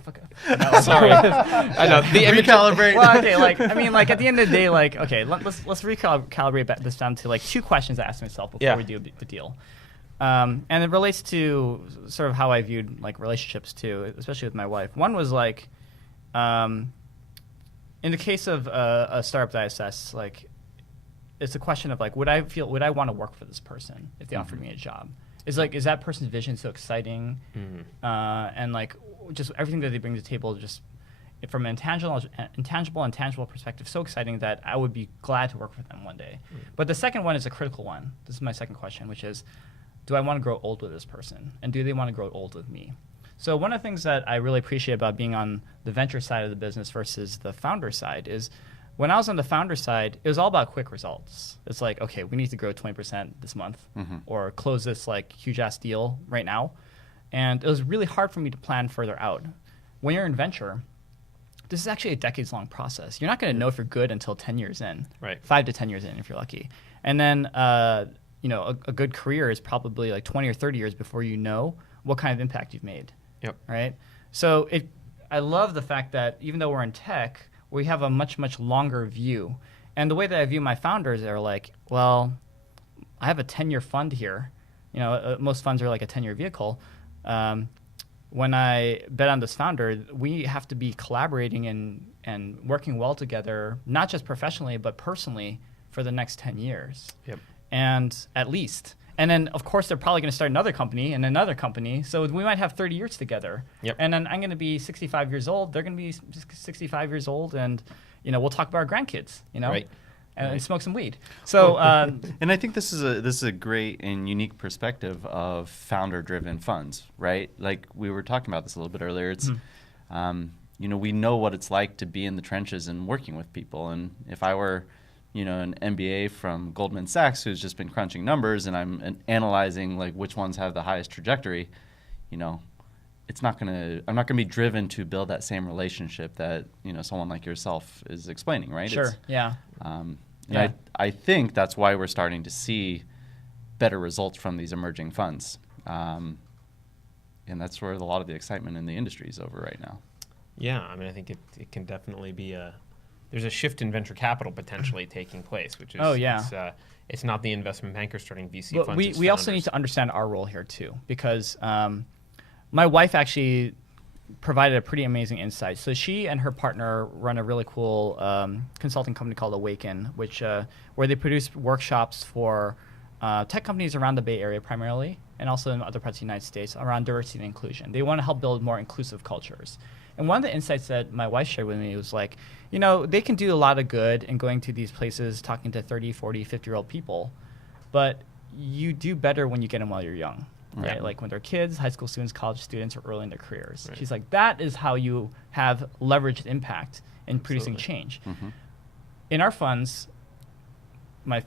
fuck up. No, Sorry. I know. The image- Recalibrate. Well, okay, like I mean, like at the end of the day, like okay, let's recalibrate this down to like 2 questions I asked myself before Yeah. we do the deal, and it relates to sort of how I viewed like relationships too, especially with my wife. One was like, in the case of a startup that I assess, like it's a question of like, would I want to work for this person if they offered me a job? Is that person's vision so exciting, and like just everything that they bring to the table, just from an intangible and tangible perspective, so exciting that I would be glad to work with them one day. But the second one is a critical one. This is my second question, which is, do I want to grow old with this person, and do they want to grow old with me? So one of the things that I really appreciate about being on the venture side of the business versus the founder side is, when I was on the founder side, it was all about quick results. It's like, okay, we need to grow 20% this month, or close this like huge ass deal right now. And it was really hard for me to plan further out. When you're in venture, this is actually a decades-long process. You're not going to know if you're good until 10 years in, Right. 5 to 10 years in if you're lucky. And then, you know, a good career is probably like 20 or 30 years before you know what kind of impact you've made, Yep. right? So I love the fact that even though we're in tech, we have a much, much longer view. And the way that I view my founders are like, well, I have a 10-year fund here. You know, most funds are like a 10-year vehicle. When I bet on this founder, we have to be collaborating and working well together, not just professionally, but personally for the next 10 years. Yep. And at least. And then, of course, they're probably going to start another company and another company. So we might have 30 years together. Yep. And then I'm going to be 65 years old. They're going to be 65 years old. And, you know, we'll talk about our grandkids, you know, Right. and smoke some weed. So, And I think this is a great and unique perspective of founder-driven funds, right? Like we were talking about this a little bit earlier. It's, you know, we know what it's like to be in the trenches and working with people. And if I were, you know, an MBA from Goldman Sachs who's just been crunching numbers, and I'm analyzing like which ones have the highest trajectory, you know, I'm not gonna be driven to build that same relationship that, you know, someone like yourself is explaining, right? sure, yeah. And Yeah. I think that's why we're starting to see better results from these emerging funds. And that's where a lot of the excitement in the industry is over right now. Yeah, I mean, I think it can definitely be there's a shift in venture capital potentially taking place, which is Oh, yeah. it's not the investment banker starting VC Well, funds. it's we also founders. need to understand our role here too, because my wife actually provided a pretty amazing insight. So she and her partner run a really cool consulting company called Awaken, which where they produce workshops for tech companies around the Bay Area primarily, and also in other parts of the United States around diversity and inclusion. They want to help build more inclusive cultures. And one of the insights that my wife shared with me was like, you know, they can do a lot of good in going to these places, talking to 30, 40, 50-year-old people, but you do better when you get them while you're young, right? Yeah. Like when they're kids, high school students, college students, or early in their careers. Right. She's like, that is how you have leveraged impact in producing Absolutely. change. Mm-hmm. In our funds, my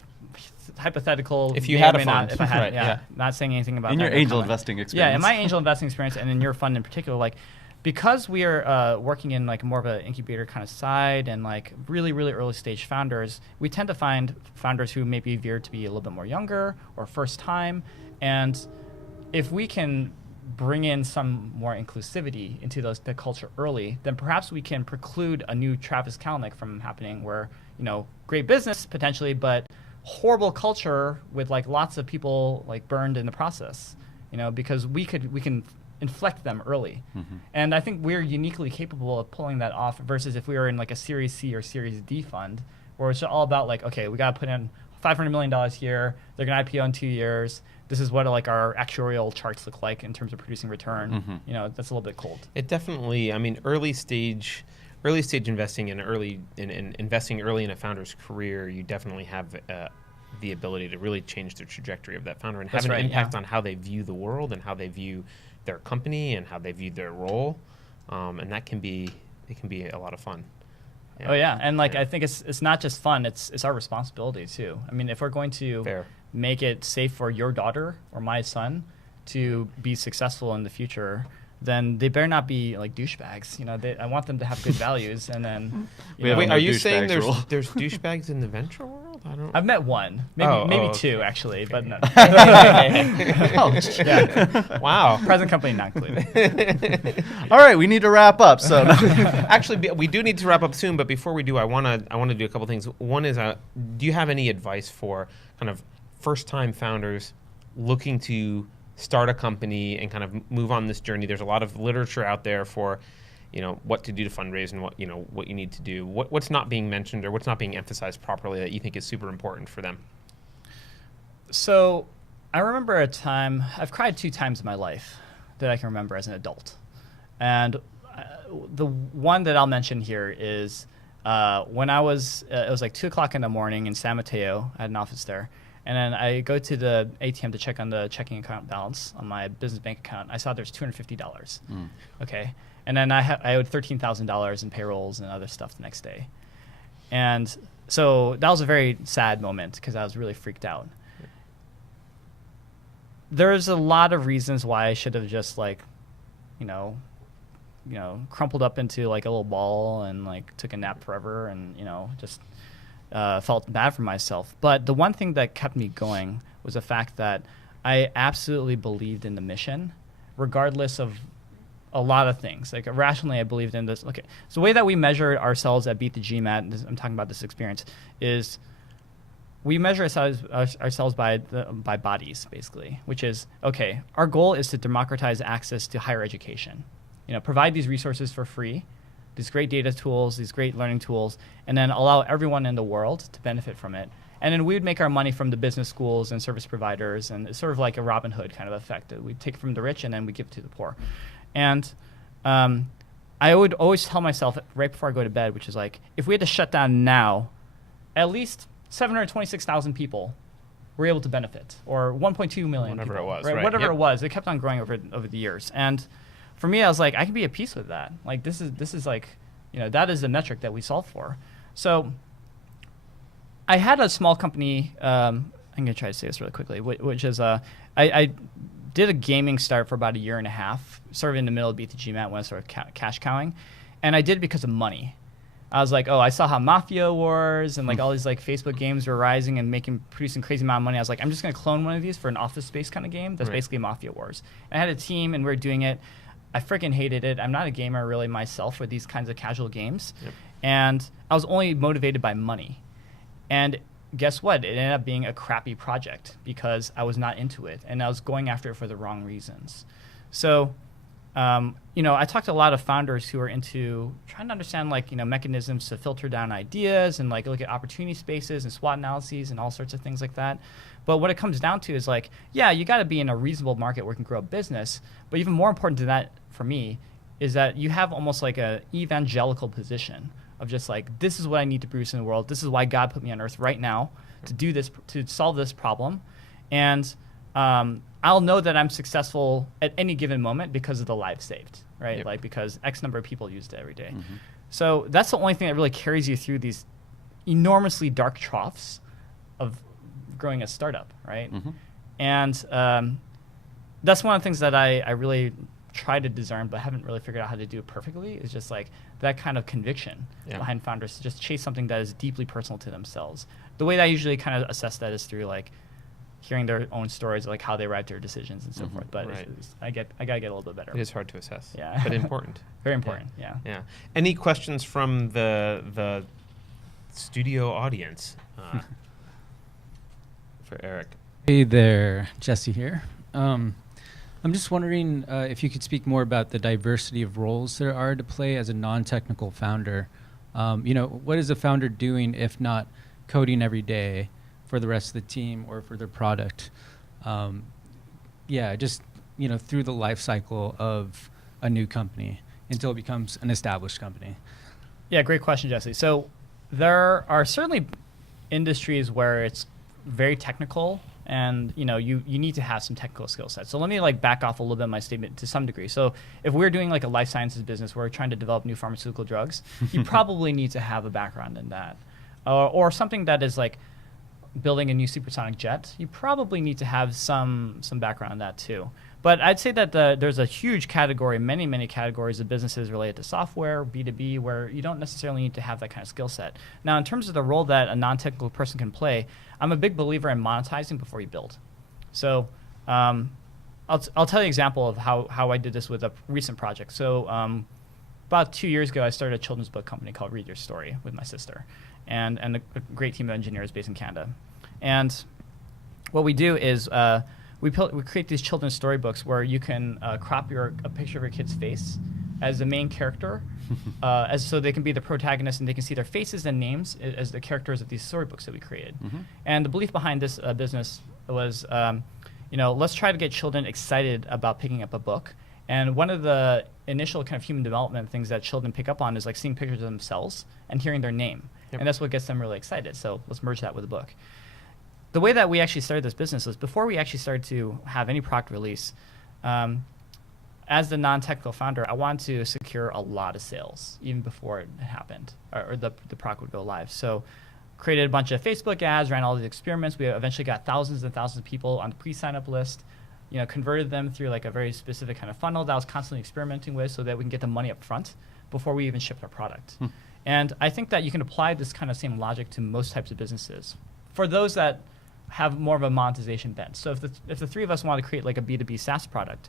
hypothetical, If you may or had a may not, fund. if I had, Right, yeah. not saying anything about In that, your no angel comment. investing Yeah, experience. in my angel investing experience, and in your fund in particular, like because we are working in like more of an incubator kind of side and like really, really early stage founders, we tend to find founders who maybe veer to be a little bit more younger or first time. And if we can bring in some more inclusivity into the culture early, then perhaps we can preclude a new Travis Kalanick from happening where, you know, great business potentially, but horrible culture with like lots of people like burned in the process, you know, because we can inflect them early. Mm-hmm. And I think we're uniquely capable of pulling that off versus if we were in like a Series C or Series D fund where it's all about like, okay, we got to put in $500 million here. They're going to IPO in 2 years. This is what like our actuarial charts look like in terms of producing return. Mhm. You know, that's a little bit cold. It definitely, I mean, early stage investing and investing early in a founder's career, you definitely have the ability to really change the trajectory of that founder and That's have an right, impact yeah. on how they view the world and how they view their company and how they view their role, and that can be a lot of fun. Oh yeah, and like Yeah. I think it's not just fun; it's our responsibility too. I mean, if we're going to Fair. make it safe for your daughter or my son to be successful in the future, then they better not be like douchebags. You know, I want them to have good values, and then We have Wait, no are you saying douchebags rule. there's douchebags in the venture world? I don't. I've met one, maybe Oh, two okay. actually, but no. Ouch. Yeah, Wow. present company not included. All right, we need to wrap up. So Actually, we do need to wrap up soon. But before we do, I want to do a couple things. One is, do you have any advice for kind of first-time founders looking to start a company and kind of move on this journey? There's a lot of literature out there for, you know, what to do to fundraise and what you need to do. What's not being mentioned or what's not being emphasized properly that you think is super important for them? So I remember a time, I've cried 2 times in my life that I can remember as an adult. And the one that I'll mention here is when I was, it was like 2 o'clock in the morning in San Mateo. I had an office there. And then I go to the ATM to check on the checking account balance on my business bank account. I saw there's $250. Okay. And then I owed $13,000 in payrolls and other stuff the next day. And so that was a very sad moment because I was really freaked out. There's a lot of reasons why I should have just like, you know, crumpled up into like a little ball and like took a nap forever, and just felt bad for myself. But the one thing that kept me going was the fact that I absolutely believed in the mission, regardless of a lot of things. Like rationally, I believed in this. Okay, so the way that we measure ourselves at Beat the GMAT, I'm talking about this experience, is we measure ourselves by bodies, basically, which is, okay, our goal is to democratize access to higher education. Provide these resources for free, these great data tools, these great learning tools, and then allow everyone in the world to benefit from it. And then we would make our money from the business schools and service providers, and it's sort of like a Robin Hood kind of effect. We take from the rich and then we give to the poor. And I would always tell myself right before I go to bed, which is like, if we had to shut down now, at least 726,000 people were able to benefit, or 1.2 million Whatever people, it was, right? Whatever Yep. it was. It kept on growing over the years. And for me, I was like, I can be at peace with that. Like, this is like, that is the metric that we solve for. So I had a small company, I'm going to try to say this really quickly, which is I did a gaming start for about a year and a half, sort of in the middle of Beat the GMAT when I started cash cowing. And I did it because of money. I was like, I saw how Mafia Wars and like all these like Facebook games were rising and producing crazy amount of money. I was like, I'm just going to clone one of these for an Office Space kind of game that's basically Mafia Wars. And I had a team and we were doing it. I freaking hated it. I'm not a gamer really myself for these kinds of casual games. Yep. And I was only motivated by money. And guess what? It ended up being a crappy project because I was not into it and I was going after it for the wrong reasons. So, I talked to a lot of founders who are into trying to understand mechanisms to filter down ideas and like look at opportunity spaces and SWOT analyses and all sorts of things like that. But what it comes down to is like, yeah, you got to be in a reasonable market where you can grow a business. But even more important than that for me is that you have almost like a evangelical position of just like, this is what I need to produce in the world. This is why God put me on earth right now to do this, to solve this problem. And I'll know that I'm successful at any given moment because of the lives saved, right? Yep. Like because X number of people used it every day. Mm-hmm. So that's the only thing that really carries you through these enormously dark troughs of growing a startup, right? Mm-hmm. And that's one of the things that I really try to discern, but haven't really figured out how to do it perfectly, is just like that kind of conviction behind founders to just chase something that is deeply personal to themselves. The way that I usually kind of assess that is through like hearing their own stories, like how they arrived at their decisions and so forth. But I gotta get a little bit better. It is hard to assess. Yeah, but important. Very important. Yeah. Yeah. Any questions from the studio audience for Eric? Hey there, Jesse here. I'm just wondering if you could speak more about the diversity of roles there are to play as a non-technical founder. What is a founder doing if not coding every day for the rest of the team or for their product? Just through the life cycle of a new company until it becomes an established company. Yeah, great question, Jesse. So there are certainly industries where it's very technical and you need to have some technical skill sets. So let me back off a little bit of my statement to some degree. So if we're doing a life sciences business where we're trying to develop new pharmaceutical drugs, you probably need to have a background in that. Or something that is like building a new supersonic jet, you probably need to have some background in that too. But I'd say that there's a huge category, many categories of businesses related to software, B2B, where you don't necessarily need to have that kind of skill set. Now, in terms of the role that a non-technical person can play, I'm a big believer in monetizing before you build. So I'll tell you an example of how I did this with a recent project. So about 2 years ago, I started a children's book company called Read Your Story with my sister and a great team of engineers based in Canada. And what we do is we create these children's storybooks where you can crop a picture of your kid's face as the main character, so they can be the protagonist and they can see their faces and names as the characters of these storybooks that we created. Mm-hmm. And the belief behind this business was, let's try to get children excited about picking up a book. And one of the initial kind of human development things that children pick up on is seeing pictures of themselves and hearing their name. Yep. And that's what gets them really excited. So let's merge that with a book. The way that we actually started this business was before we actually started to have any product release, as the non-technical founder, I wanted to secure a lot of sales even before it happened or the product would go live. So created a bunch of Facebook ads, ran all these experiments. We eventually got thousands and thousands of people on the pre-sign-up list. converted them through like a very specific kind of funnel that I was constantly experimenting with so that we can get the money up front before we even shipped our product. And I think that you can apply this kind of same logic to most types of businesses. For those that have more of a monetization bent. So if the three of us want to create like a B2B SaaS product,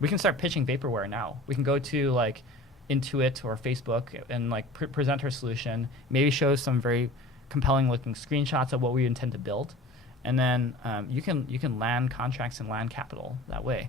we can start pitching Vaporware now. We can go to like Intuit or Facebook and like present our solution, maybe show some very compelling looking screenshots of what we intend to build. And then you can land contracts and land capital that way.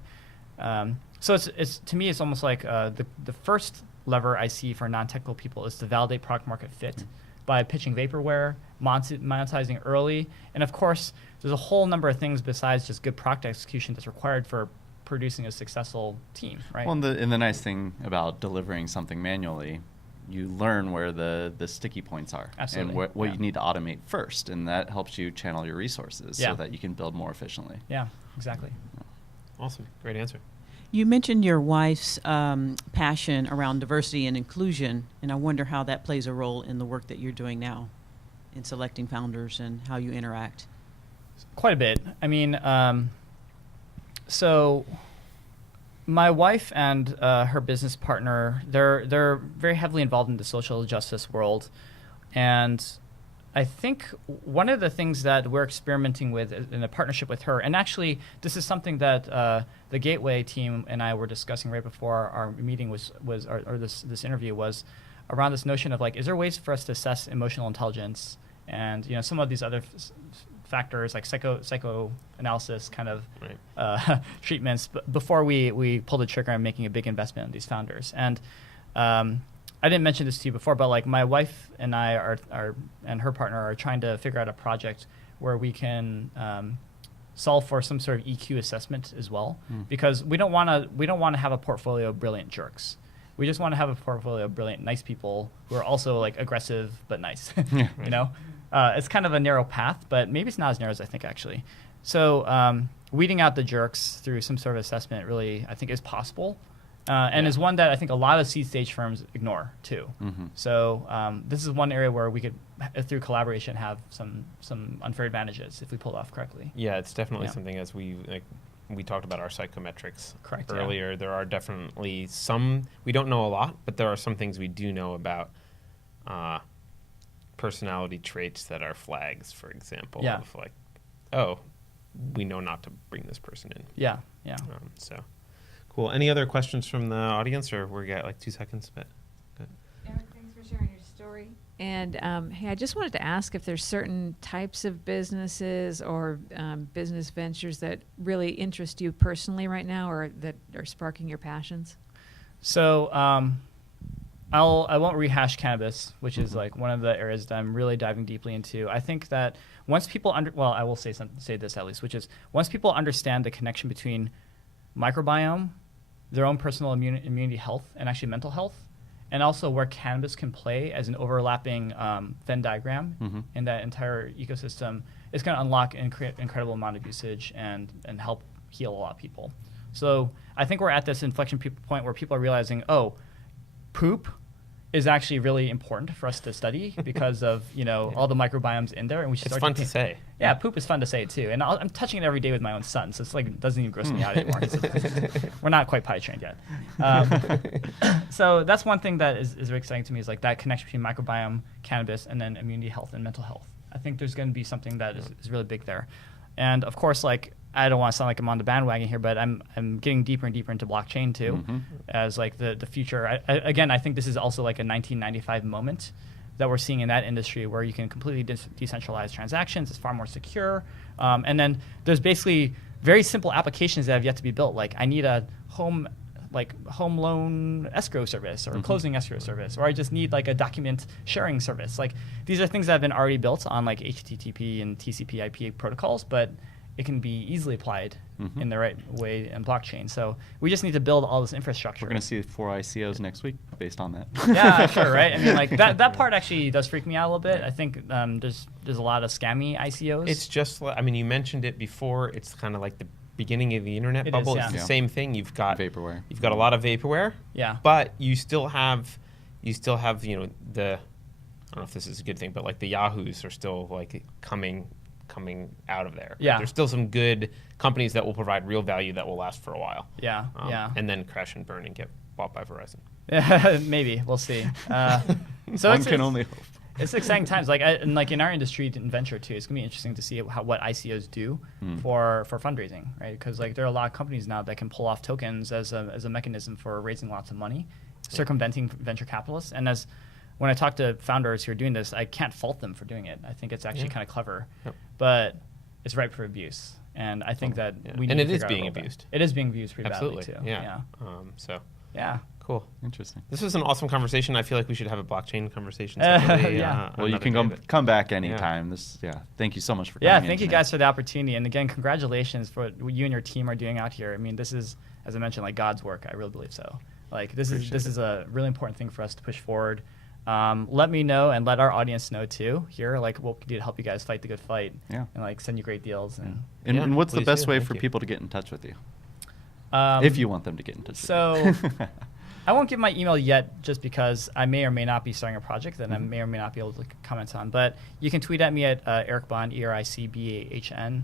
So it's to me, it's almost like the first lever I see for non-technical people is to validate product market fit by pitching Vaporware, monetizing early. And of course, there's a whole number of things besides just good product execution that's required for producing a successful team, right? Well, and the nice thing about delivering something manually, you learn where the sticky points are. Absolutely. And what you need to automate first, and that helps you channel your resources Yeah. so that you can build more efficiently. Yeah, exactly. Awesome. Great answer. You mentioned your wife's passion around diversity and inclusion, and I wonder how that plays a role in the work that you're doing now in selecting founders and how you interact. Quite a bit. I mean, so my wife and her business partner, they're very heavily involved in the social justice world, and I think one of the things that we're experimenting with in a partnership with her, and actually this is something that the Gateway team and I were discussing right before our meeting or this interview was around this notion of like, is there ways for us to assess emotional intelligence and some of these other factors like psychoanalysis kind of treatments before we pull the trigger on making a big investment in these founders. And I didn't mention this to you before, but like my wife and I are and her partner are trying to figure out a project where we can solve for some sort of EQ assessment as well, because we don't want to have a portfolio of brilliant jerks. We just want to have a portfolio of brilliant, nice people who are also like aggressive but nice. It's kind of a narrow path, but maybe it's not as narrow as I think actually. So weeding out the jerks through some sort of assessment really, I think, is possible. And is one that I think a lot of seed stage firms ignore too. So this is one area where we could, through collaboration, have some unfair advantages if we pull it off correctly. Yeah, it's definitely something as we talked about our psychometrics Correct, earlier. There are definitely some, we don't know a lot, but there are some things we do know about personality traits that are flags, for example. Yeah. Of like, oh, we know not to bring this person in. Yeah. So cool. Any other questions from the audience, or we got like 2 seconds? But good. Eric, thanks for sharing your story. And hey, I just wanted to ask if there's certain types of businesses or business ventures that really interest you personally right now, or that are sparking your passions. So I won't rehash cannabis, which is like one of the areas that I'm really diving deeply into. I think that once people I will say this at least, which is once people understand the connection between microbiome, their own personal immunity health, and actually mental health, and also where cannabis can play as an overlapping Venn diagram in that entire ecosystem, it's going to unlock incredible amount of usage and help heal a lot of people. So I think we're at this inflection point where people are realizing, oh, poop is actually really important for us to study because of all the microbiomes in there, and we should. It's fun to say. Yeah, poop is fun to say too, and I'm touching it every day with my own son, so it's like it doesn't even gross me out anymore. We're not quite potty trained yet. So that's one thing that is very exciting to me is like that connection between microbiome, cannabis, and then immunity health and mental health. I think there's going to be something that is really big there, and of course, like I don't want to sound like I'm on the bandwagon here, but I'm getting deeper and deeper into blockchain too, as like the future. I think this is also like a 1995 moment that we're seeing in that industry where you can completely decentralize transactions. It's far more secure, and then there's basically very simple applications that have yet to be built. Like I need a home loan escrow service or a closing escrow service, or I just need like a document sharing service. Like these are things that have been already built on like HTTP and TCP/IP protocols, but it can be easily applied in the right way in blockchain. So we just need to build all this infrastructure. We're going to see 4 ICOs next week based on that. Yeah, sure, right? I mean, like that part actually does freak me out a little bit. I think there's a lot of scammy ICOs. It's just, I mean, you mentioned it before. It's kind of like the beginning of the internet It bubble. is, yeah. It's the Yeah. same thing. You've got Vaporware. You've got a lot of vaporware. Yeah. But you still have the, I don't know if this is a good thing, but like the Yahoos are still like coming coming out of there. Yeah. There's still some good companies that will provide real value that will last for a while. Yeah, yeah. And then crash and burn and get bought by Verizon. Maybe we'll see. So One it's, can only hope. it's exciting times. And like in our industry in venture too, it's gonna be interesting to see what ICOs do for fundraising, right? Because like there are a lot of companies now that can pull off tokens as a mechanism for raising lots of money, circumventing venture capitalists. And as when I talk to founders who are doing this, I can't fault them for doing it. I think it's actually kind of clever, but it's ripe for abuse. And I think that we need And to it is figure out being a little bit. abused. It is being abused pretty Absolutely. badly too. Yeah. So Yeah. cool. Interesting. This was an awesome conversation. I feel like we should have a blockchain conversation. Yeah. separately, Well, you another can day, but- come back anytime. Thank you so much for coming Yeah, in thank you tonight. guys for the opportunity. And again, congratulations for what you and your team are doing out here. I mean, this is, as I mentioned, like God's work. I really believe so. Like this is a really important thing for us to push forward. Let me know and let our audience know too here, like what we can do to help you guys fight the good fight. Yeah. And like send you great deals. And And what's the please best do. way Thank for you. people to get in touch with you? um, If you want them to get in touch so with you. I won't give my email yet just because I may or may not be starting a project that I may or may not be able to comment on. But you can tweet at me at Eric Bahn, ERICBAHN.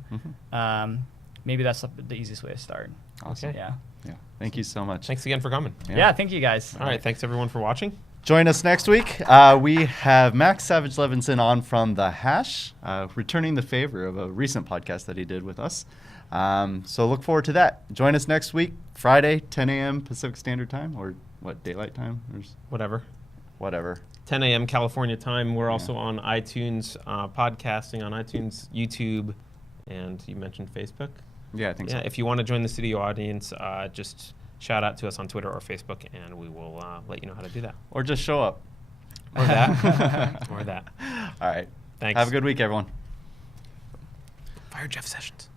Maybe that's the easiest way to start. Awesome. Yeah. Yeah. Thank you so much. Thanks again for coming. Yeah, thank you guys. All right. Thanks everyone for watching. Join us next week. We have Max Savage Levinson on from The Hash, returning the favor of a recent podcast that he did with us. So look forward to that. Join us next week, Friday, 10 a.m. Pacific Standard Time, or what, daylight time? Whatever. Whatever. 10 a.m. California time. We're also on iTunes, podcasting on iTunes, YouTube, and you mentioned Facebook. Yeah, I think Yeah, so. if you want to join the studio audience, just shout out to us on Twitter or Facebook, and we will let you know how to do that. Or just show up. Or that. or that. All right. Thanks. Have a good week, everyone. Fire Jeff Sessions.